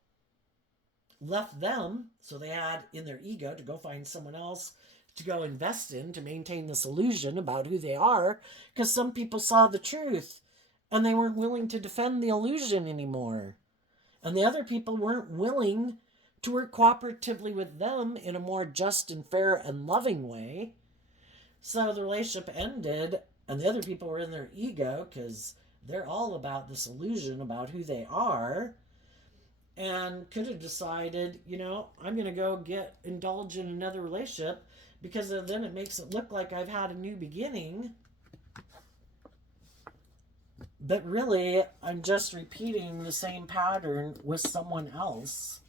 left them, so they had in their ego to go find someone else to go invest in to maintain this illusion about who they are, because some people saw the truth and they weren't willing to defend the illusion anymore. And the other people weren't willing to work cooperatively with them in a more just and fair and loving way. So the relationship ended, and the other people were in their ego because they're all about this illusion about who they are, and could have decided, I'm going to go indulge in another relationship because then it makes it look like I've had a new beginning. But really, I'm just repeating the same pattern with someone else.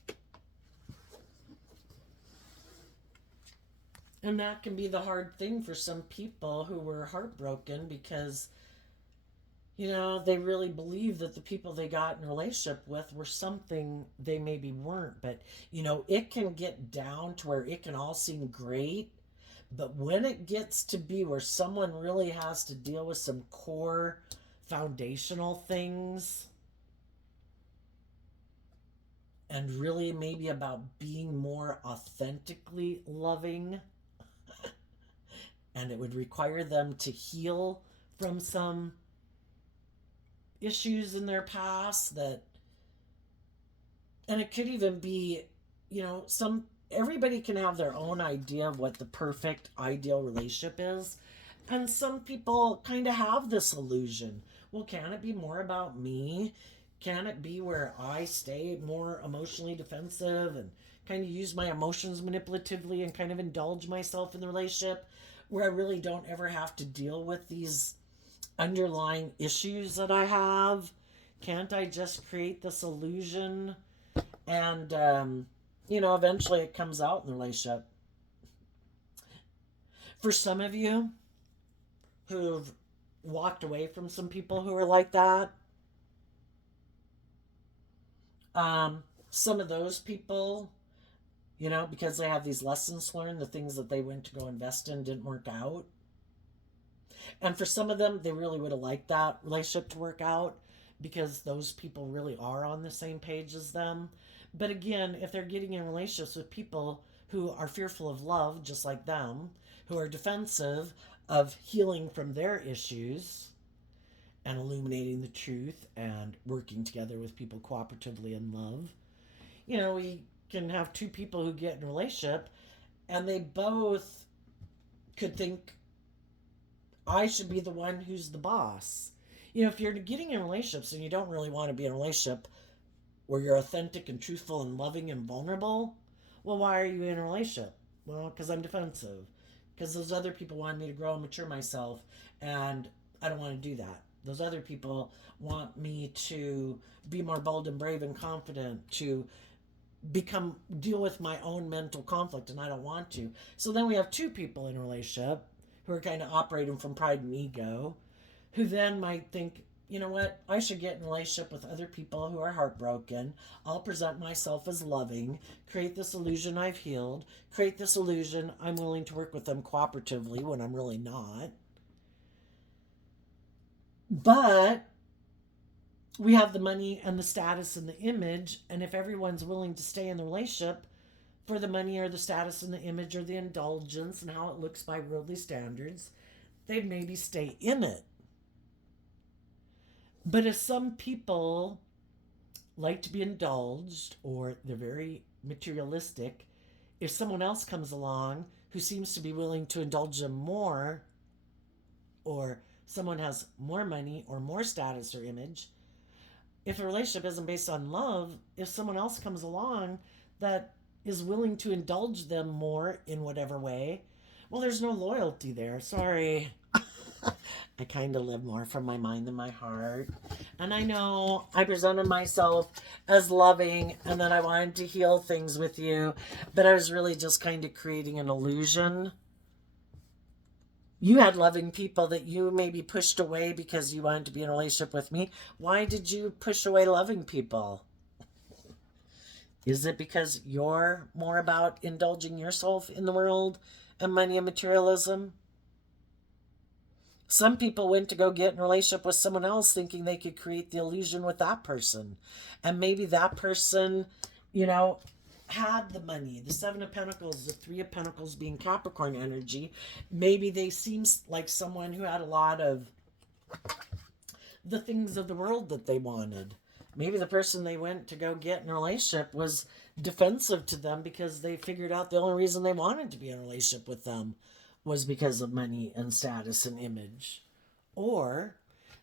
And that can be the hard thing for some people who were heartbroken because they really believe that the people they got in a relationship with were something they maybe weren't. But, it can get down to where it can all seem great. But when it gets to be where someone really has to deal with some core foundational things, and really maybe about being more authentically loving, and it would require them to heal from some issues in their past, and it could even be, everybody can have their own idea of what the perfect ideal relationship is, and some people kind of have this illusion. Well, can it be more about me? Can it be where I stay more emotionally defensive and kind of use my emotions manipulatively and kind of indulge myself in the relationship, where I really don't ever have to deal with these underlying issues that I have? Can't I just create this illusion? And, eventually it comes out in the relationship. For some of you who've walked away from some people who are like that, some of those people, because they have these lessons learned, the things that they went to go invest in didn't work out. And for some of them, they really would have liked that relationship to work out because those people really are on the same page as them. But again, if they're getting in relationships with people who are fearful of love, just like them, who are defensive of healing from their issues and illuminating the truth and working together with people cooperatively in love, we can have two people who get in a relationship and they both could think, I should be the one who's the boss. If you're getting in relationships and you don't really want to be in a relationship where you're authentic and truthful and loving and vulnerable, well, why are you in a relationship? Well, because I'm defensive. Because those other people wanted me to grow and mature myself, and I don't want to do that. Those other people want me to be more bold and brave and confident, to deal with my own mental conflict, and I don't want to. So then we have two people in a relationship who are kind of operating from pride and ego, who then might think, you know what, I should get in a relationship with other people who are heartbroken. I'll present myself as loving, create this illusion I've healed, create this illusion I'm willing to work with them cooperatively when I'm really not. But we have the money and the status and the image, and if everyone's willing to stay in the relationship for the money or the status and the image or the indulgence and how it looks by worldly standards, they'd maybe stay in it. But if some people like to be indulged or they're very materialistic, if someone else comes along who seems to be willing to indulge them more, or someone has more money or more status or image, if a relationship isn't based on love, if someone else comes along that is willing to indulge them more in whatever way, well, there's no loyalty there. Sorry. I kind of live more from my mind than my heart. And I know I presented myself as loving and that I wanted to heal things with you, but I was really just kind of creating an illusion. You had loving people that you maybe pushed away because you wanted to be in a relationship with me. Why did you push away loving people? Is it because you're more about indulging yourself in the world and money and materialism? Some people went to go get in a relationship with someone else thinking they could create the illusion with that person. And maybe that person, had the money. The Seven of Pentacles, the Three of Pentacles being Capricorn energy. Maybe they seem like someone who had a lot of the things of the world that they wanted. Maybe the person they went to go get in a relationship was defensive to them because they figured out the only reason they wanted to be in a relationship with them was because of money and status and image. Or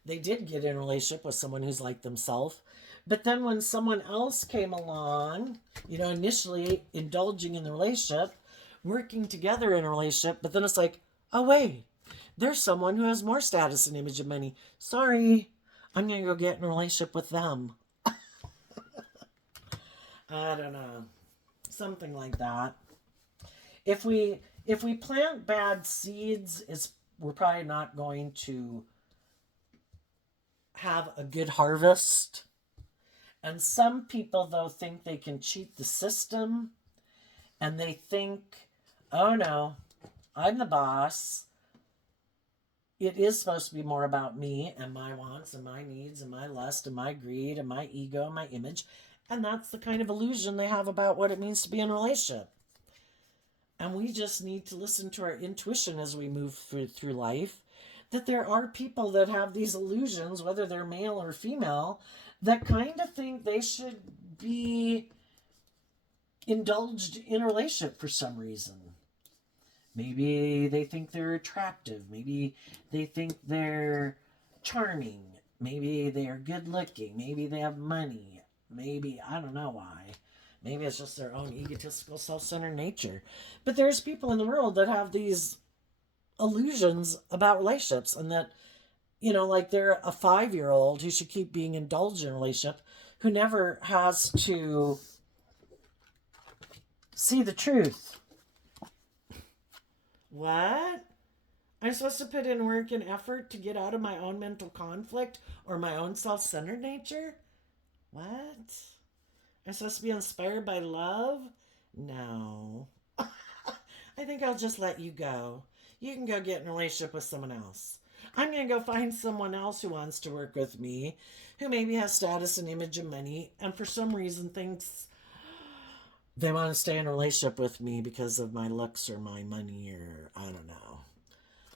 they did get in a relationship with someone who's like themselves. But then when someone else came along, initially indulging in the relationship, working together in a relationship, but then it's like, oh, wait, there's someone who has more status and image and money. Sorry, I'm going to go get in a relationship with them. I don't know. Something like that. If we plant bad seeds, we're probably not going to have a good harvest. And some people, though, think they can cheat the system. And they think, oh no, I'm the boss. It is supposed to be more about me and my wants and my needs and my lust and my greed and my ego and my image. And that's the kind of illusion they have about what it means to be in a relationship. And we just need to listen to our intuition as we move through life, that there are people that have these illusions, whether they're male or female, that kind of think they should be indulged in a relationship for some reason. Maybe they think they're attractive. Maybe they think they're charming. Maybe they are good looking. Maybe they have money. Maybe, I don't know why. Maybe it's just their own egotistical, self-centered nature. But there's people in the world that have these illusions about relationships, and that, like they're a 5-year-old who should keep being indulged in a relationship, who never has to see the truth. What? I'm supposed to put in work and effort to get out of my own mental conflict or my own self-centered nature? What? I'm supposed to be inspired by love? No. I think I'll just let you go. You can go get in a relationship with someone else. I'm going to go find someone else who wants to work with me, who maybe has status and image and money, and for some reason thinks they want to stay in a relationship with me because of my looks or my money, or I don't know,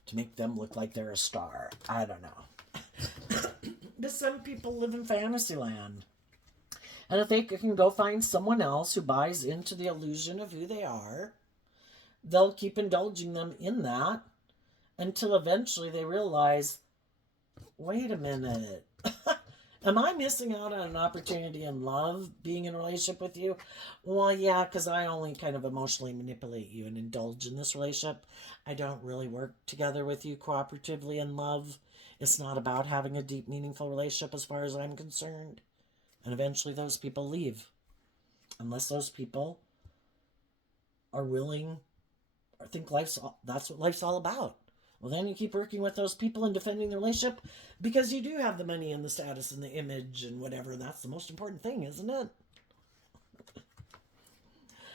to make them look like they're a star. I don't know. But some people live in fantasy land. And if they can go find someone else who buys into the illusion of who they are, they'll keep indulging them in that until eventually they realize, wait a minute, Am I missing out on an opportunity in love being in a relationship with you? Well, yeah, because I only kind of emotionally manipulate you and indulge in this relationship. I don't really work together with you cooperatively in love. It's not about having a deep, meaningful relationship as far as I'm concerned. And eventually those people leave. Unless those people are willing or think that's what life's all about. Well, then you keep working with those people and defending the relationship because you do have the money and the status and the image and whatever. And that's the most important thing, isn't it?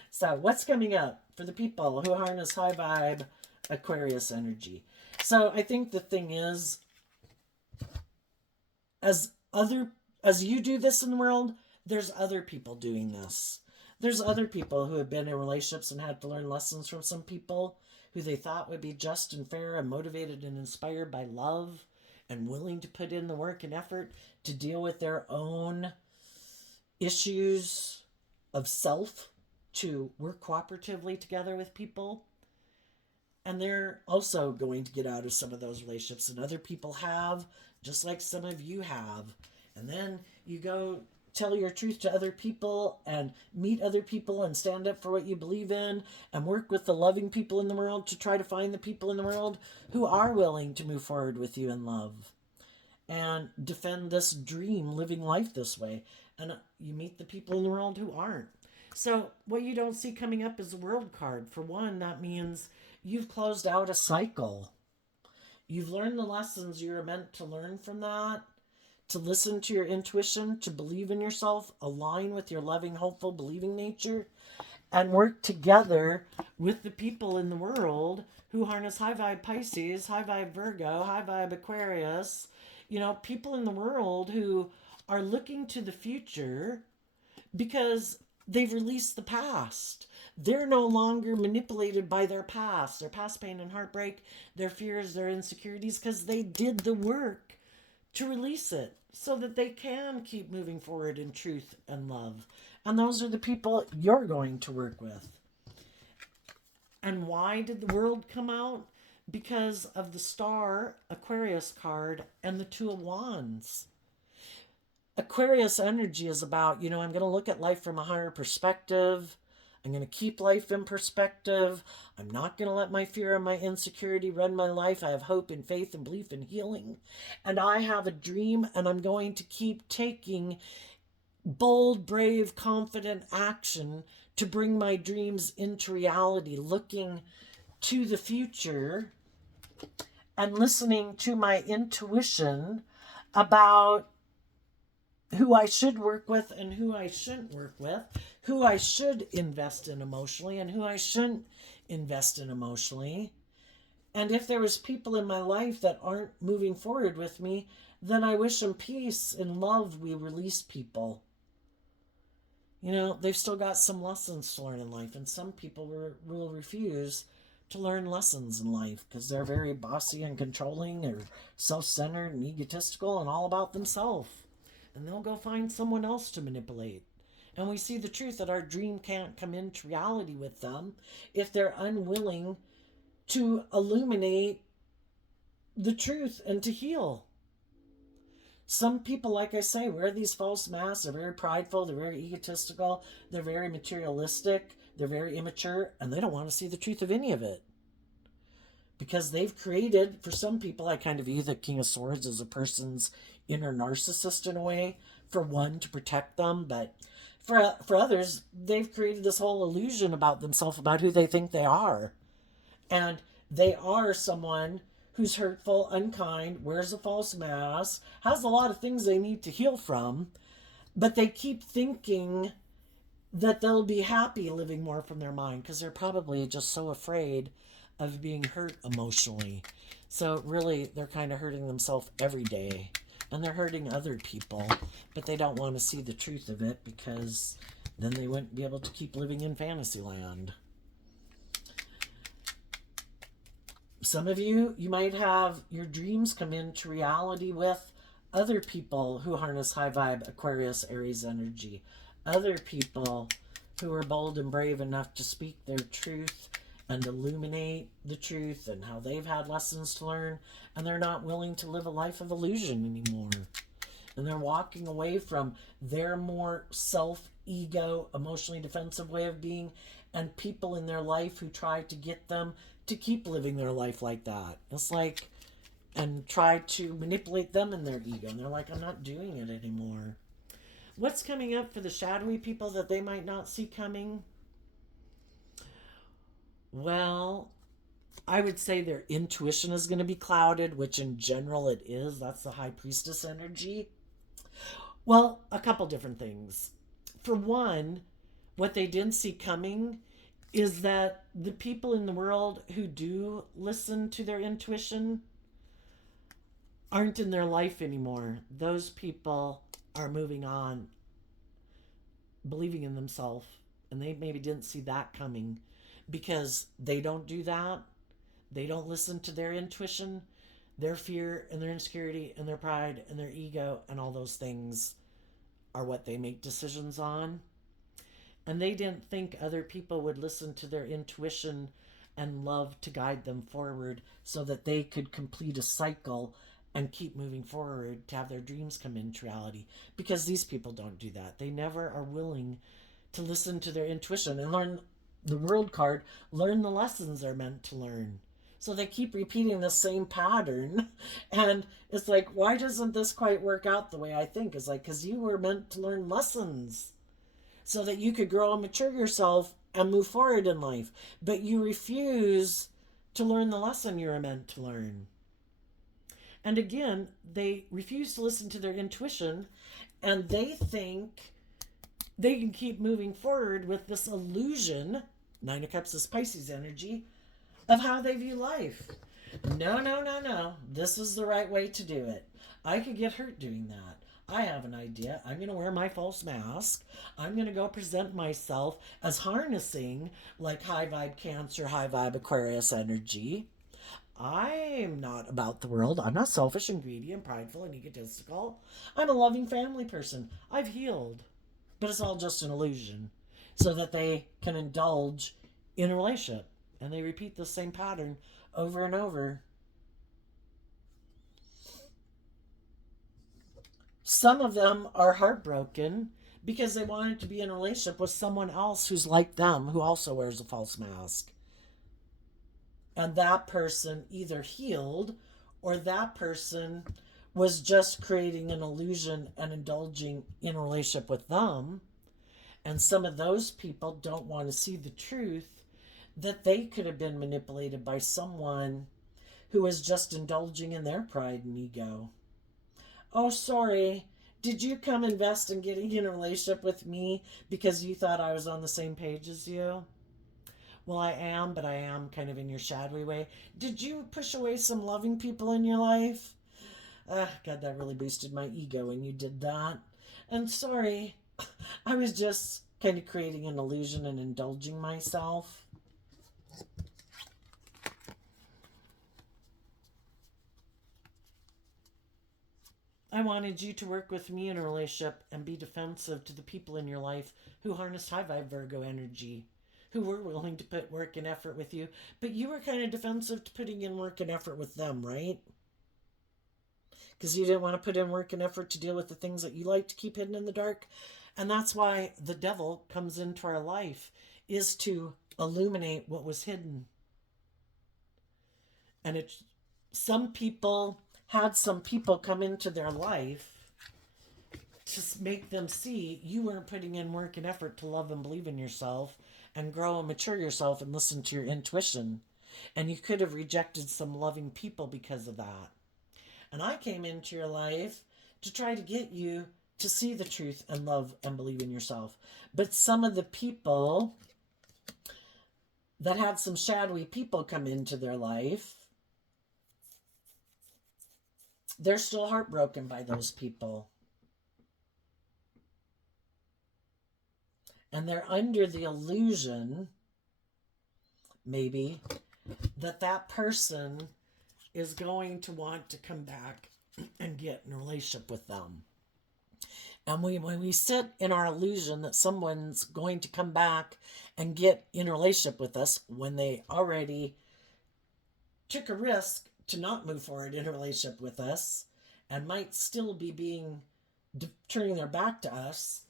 So, what's coming up for the people who harness high vibe Aquarius energy? So, I think the thing is, as other as you do this in the world, there's other people doing this. There's other people who have been in relationships and had to learn lessons from some people who they thought would be just and fair and motivated and inspired by love and willing to put in the work and effort to deal with their own issues of self, to work cooperatively together with people. And they're also going to get out of some of those relationships, and other people have, just like some of you have. And then you go tell your truth to other people and meet other people and stand up for what you believe in and work with the loving people in the world to try to find the people in the world who are willing to move forward with you in love and defend this dream, living life this way. And you meet the people in the world who aren't. So what you don't see coming up is a world card. For one, that means you've closed out a cycle. You've learned the lessons you're meant to learn from that, to listen to your intuition, to believe in yourself, align with your loving, hopeful, believing nature, and work together with the people in the world who harness high vibe Pisces, high vibe Virgo, high vibe Aquarius. People in the world who are looking to the future because they've released the past. They're no longer manipulated by their past pain and heartbreak, their fears, their insecurities, because they did the work to release it so that they can keep moving forward in truth and love. And those are the people you're going to work with. And why did the world come out? Because of the Star Aquarius card and the Two of Wands. Aquarius energy is about, I'm going to look at life from a higher perspective. I'm going to keep life in perspective. I'm not going to let my fear and my insecurity run my life. I have hope and faith and belief in healing. And I have a dream, and I'm going to keep taking bold, brave, confident action to bring my dreams into reality, looking to the future and listening to my intuition about who I should work with and who I shouldn't work with, who I should invest in emotionally and who I shouldn't invest in emotionally. And if there was people in my life that aren't moving forward with me, then I wish them peace and love. We release people. They've still got some lessons to learn in life, and some people will refuse to learn lessons in life because they're very bossy and controlling or self-centered and egotistical and all about themselves. And they'll go find someone else to manipulate. And we see the truth that our dream can't come into reality with them if they're unwilling to illuminate the truth and to heal. Some people, like I say, wear these false masks. They're very prideful. They're very egotistical. They're very materialistic. They're very immature. And they don't want to see the truth of any of it. Because they've created, for some people, I kind of view the King of Swords as a person's inner narcissist in a way. For one, to protect them. But for others, they've created this whole illusion about themselves, about who they think they are. And they are someone who's hurtful, unkind, wears a false mask, has a lot of things they need to heal from, but they keep thinking that they'll be happy living more from their mind because they're probably just so afraid of being hurt emotionally. So really, they're kind of hurting themselves every day, and they're hurting other people, but they don't want to see the truth of it because then they wouldn't be able to keep living in fantasy land. Some of you might have your dreams come into reality with other people who harness high vibe Aquarius Aries energy. Other people who are bold and brave enough to speak their truth and illuminate the truth and how they've had lessons to learn and they're not willing to live a life of illusion anymore. And they're walking away from their more self-ego, emotionally defensive way of being, and people in their life who try to get them to keep living their life like that. It's like, and try to manipulate them in their ego. And they're like, I'm not doing it anymore. What's coming up for the shadowy people that they might not see coming? Well, I would say their intuition is going to be clouded, which in general it is. That's the high priestess energy. Well, a couple different things. For one, what they didn't see coming is that the people in the world who do listen to their intuition aren't in their life anymore. Those people are moving on, believing in themselves, and they maybe didn't see that coming because they don't do that. They don't listen to their intuition, their fear and their insecurity and their pride and their ego and all those things are what they make decisions on. And they didn't think other people would listen to their intuition and love to guide them forward so that they could complete a cycle and keep moving forward to have their dreams come into reality. Because these people don't do that. They never are willing to listen to their intuition and learn the world card, learn the lessons they're meant to learn. So they keep repeating the same pattern. And it's like, why doesn't this quite work out the way I think? It's like, because you were meant to learn lessons so that you could grow and mature yourself and move forward in life. But you refuse to learn the lesson you were meant to learn. And again, they refuse to listen to their intuition, and they think they can keep moving forward with this illusion, Nine of Cups is Pisces energy, of how they view life. No, no, no, no. This is the right way to do it. I could get hurt doing that. I have an idea. I'm going to wear my false mask. I'm going to go present myself as harnessing like high vibe Cancer, high vibe Aquarius energy. I'm not about the world. I'm not selfish and greedy and prideful and egotistical. I'm a loving family person. I've healed. But it's all just an illusion so that they can indulge in a relationship. And they repeat the same pattern over and over. Some of them are heartbroken because they wanted to be in a relationship with someone else who's like them, who also wears a false mask. And that person either healed or that person was just creating an illusion and indulging in a relationship with them. And some of those people don't want to see the truth that they could have been manipulated by someone who was just indulging in their pride and ego. Oh, sorry. Did you come invest in getting in a relationship with me because you thought I was on the same page as you? Well, I am, but I am kind of in your shadowy way. Did you push away some loving people in your life? God, that really boosted my ego when you did that. And sorry, I was just kind of creating an illusion and indulging myself. I wanted you to work with me in a relationship and be defensive to the people in your life who harnessed high vibe Virgo energy, who were willing to put work and effort with you, but you were kind of defensive to putting in work and effort with them, right? Because you didn't want to put in work and effort to deal with the things that you like to keep hidden in the dark. And that's why the devil comes into our life, is to illuminate what was hidden. And it's some people had some people come into their life to make them see you weren't putting in work and effort to love and believe in yourself and grow and mature yourself and listen to your intuition. And you could have rejected some loving people because of that. And I came into your life to try to get you to see the truth and love and believe in yourself. But some of the people that had some shadowy people come into their life, they're still heartbroken by those people. And they're under the illusion, maybe, that that person is going to want to come back and get in a relationship with them. And when we sit in our illusion that someone's going to come back and get in a relationship with us when they already took a risk to not move forward in a relationship with us and might still be being turning their back to us.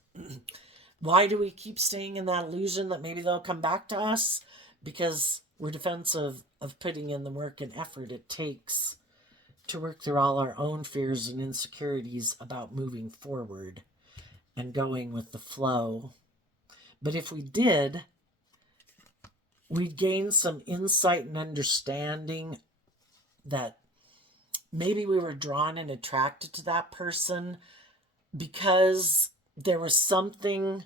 Why do we keep staying in that illusion that maybe they'll come back to us? Because we're defensive of putting in the work and effort it takes to work through all our own fears and insecurities about moving forward and going with the flow. But if we did, we'd gain some insight and understanding that maybe we were drawn and attracted to that person because there was something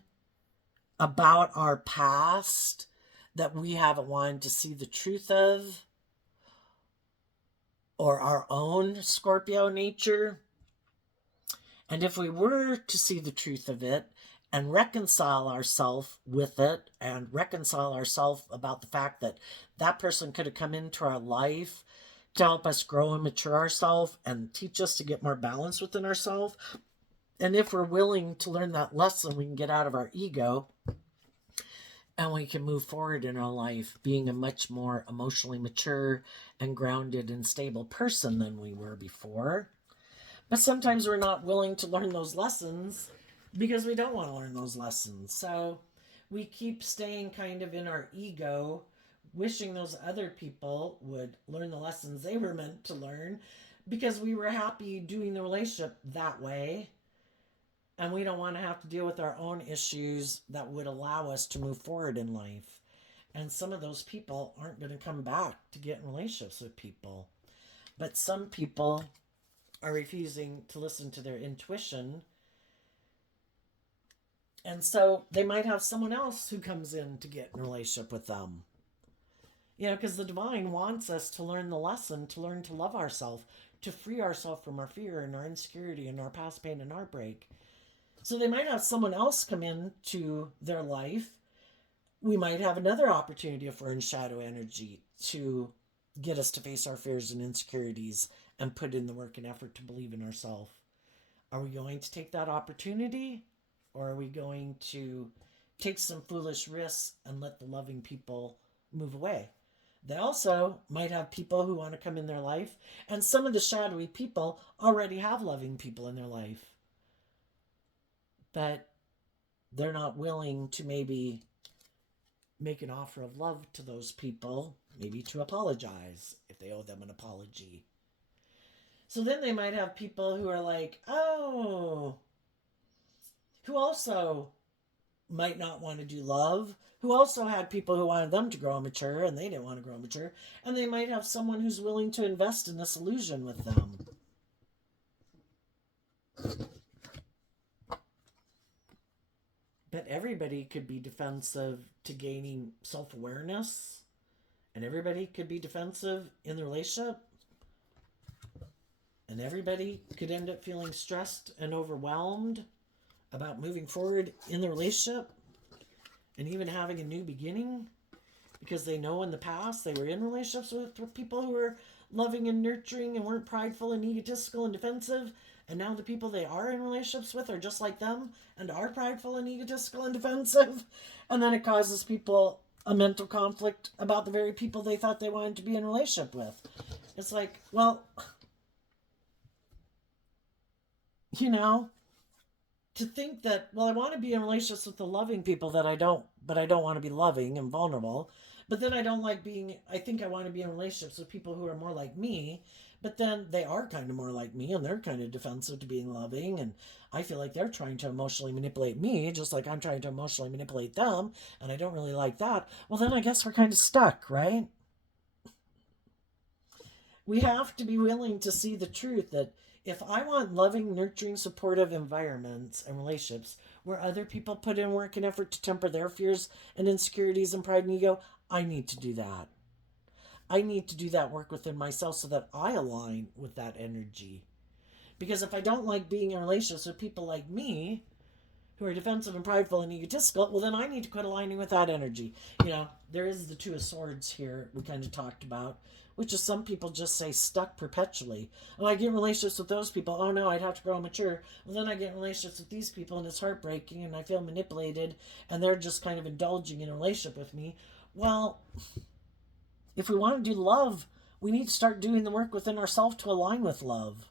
about our past that we haven't wanted to see the truth of, or our own Scorpio nature. And if we were to see the truth of it and reconcile ourselves with it and reconcile ourselves about the fact that that person could have come into our life to help us grow and mature ourselves and teach us to get more balance within ourselves. And if we're willing to learn that lesson, we can get out of our ego and we can move forward in our life being a much more emotionally mature and grounded and stable person than we were before. But sometimes we're not willing to learn those lessons because we don't want to learn those lessons. So we keep staying kind of in our ego, wishing those other people would learn the lessons they were meant to learn because we were happy doing the relationship that way. And we don't want to have to deal with our own issues that would allow us to move forward in life. And some of those people aren't going to come back to get in relationships with people. But some people are refusing to listen to their intuition. And so they might have someone else who comes in to get in a relationship with them. You know, because the divine wants us to learn the lesson, to learn to love ourselves, to free ourselves from our fear and our insecurity and our past pain and heartbreak. So they might have someone else come into their life. We might have another opportunity if we're in shadow energy to get us to face our fears and insecurities and put in the work and effort to believe in ourselves. Are we going to take that opportunity, or are we going to take some foolish risks and let the loving people move away? They also might have people who want to come in their life, and some of the shadowy people already have loving people in their life. But they're not willing to maybe make an offer of love to those people, maybe to apologize if they owe them an apology. So then they might have people who are like, oh, who also might not want to do love, who also had people who wanted them to grow and mature and they didn't want to grow and mature. And they might have someone who's willing to invest in this illusion with them. But everybody could be defensive to gaining self-awareness. And everybody could be defensive in the relationship. And everybody could end up feeling stressed and overwhelmed about moving forward in the relationship. And even having a new beginning. Because they know in the past they were in relationships with people who were loving and nurturing and weren't prideful and egotistical and defensive. And now the people they are in relationships with are just like them and are prideful and egotistical and defensive. And then it causes people a mental conflict about the very people they thought they wanted to be in a relationship with. It's like, well, you know, to think that, well, I want to be in relationships with the loving people but I don't want to be loving and vulnerable. But then I think I want to be in relationships with people who are more like me. But then they are kind of more like me and they're kind of defensive to being loving. And I feel like they're trying to emotionally manipulate me just like I'm trying to emotionally manipulate them. And I don't really like that. Well, then I guess we're kind of stuck, right? We have to be willing to see the truth that if I want loving, nurturing, supportive environments and relationships where other people put in work and effort to temper their fears and insecurities and pride and ego, I need to do that. I need to do that work within myself so that I align with that energy. Because if I don't like being in relationships with people like me, who are defensive and prideful and egotistical, well, then I need to quit aligning with that energy. You know, there is the Two of Swords here we kind of talked about, which is some people just say stuck perpetually. Oh, I get in relationships with those people. Oh, no, I'd have to grow and mature. Well, then I get in relationships with these people, and it's heartbreaking, and I feel manipulated, and they're just kind of indulging in a relationship with me. Well, if we want to do love, we need to start doing the work within ourselves to align with love.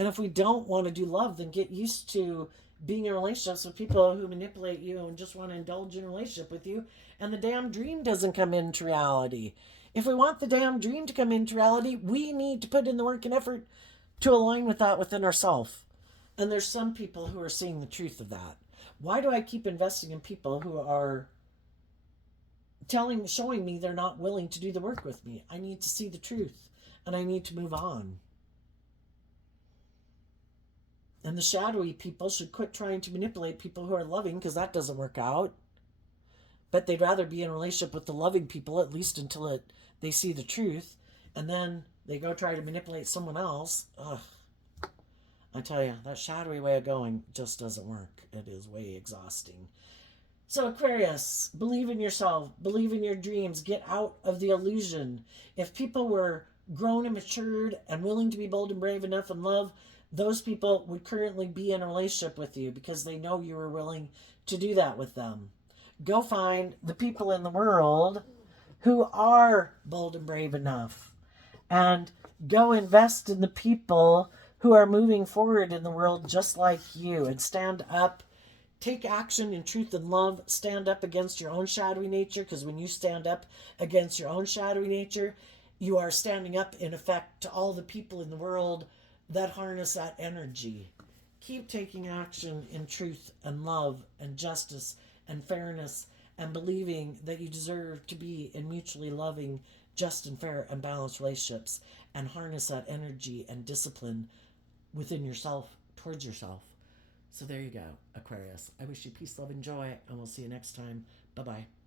And if we don't want to do love, then get used to being in relationships with people who manipulate you and just want to indulge in a relationship with you, and the damn dream doesn't come into reality. If we want the damn dream to come into reality, we need to put in the work and effort to align with that within ourselves. And there's some people who are seeing the truth of that. Why do I keep investing in people who are showing me they're not willing to do the work with me? I need to see the truth and I need to move on. And the shadowy people should quit trying to manipulate people who are loving, because that doesn't work out. But they'd rather be in a relationship with the loving people, at least until they see the truth. And then they go try to manipulate someone else. Ugh. I tell you, that shadowy way of going just doesn't work. It is way exhausting. So, Aquarius, believe in yourself, believe in your dreams, get out of the illusion. If people were grown and matured and willing to be bold and brave enough in love, those people would currently be in a relationship with you because they know you were willing to do that with them. Go find the people in the world who are bold and brave enough, and go invest in the people who are moving forward in the world just like you, and stand up. Take action in truth and love. Stand up against your own shadowy nature, because when you stand up against your own shadowy nature, you are standing up, in effect, to all the people in the world that harness that energy. Keep taking action in truth and love and justice and fairness, and believing that you deserve to be in mutually loving, just and fair and balanced relationships, and harness that energy and discipline within yourself, towards yourself. So there you go, Aquarius. I wish you peace, love, and joy, and we'll see you next time. Bye-bye.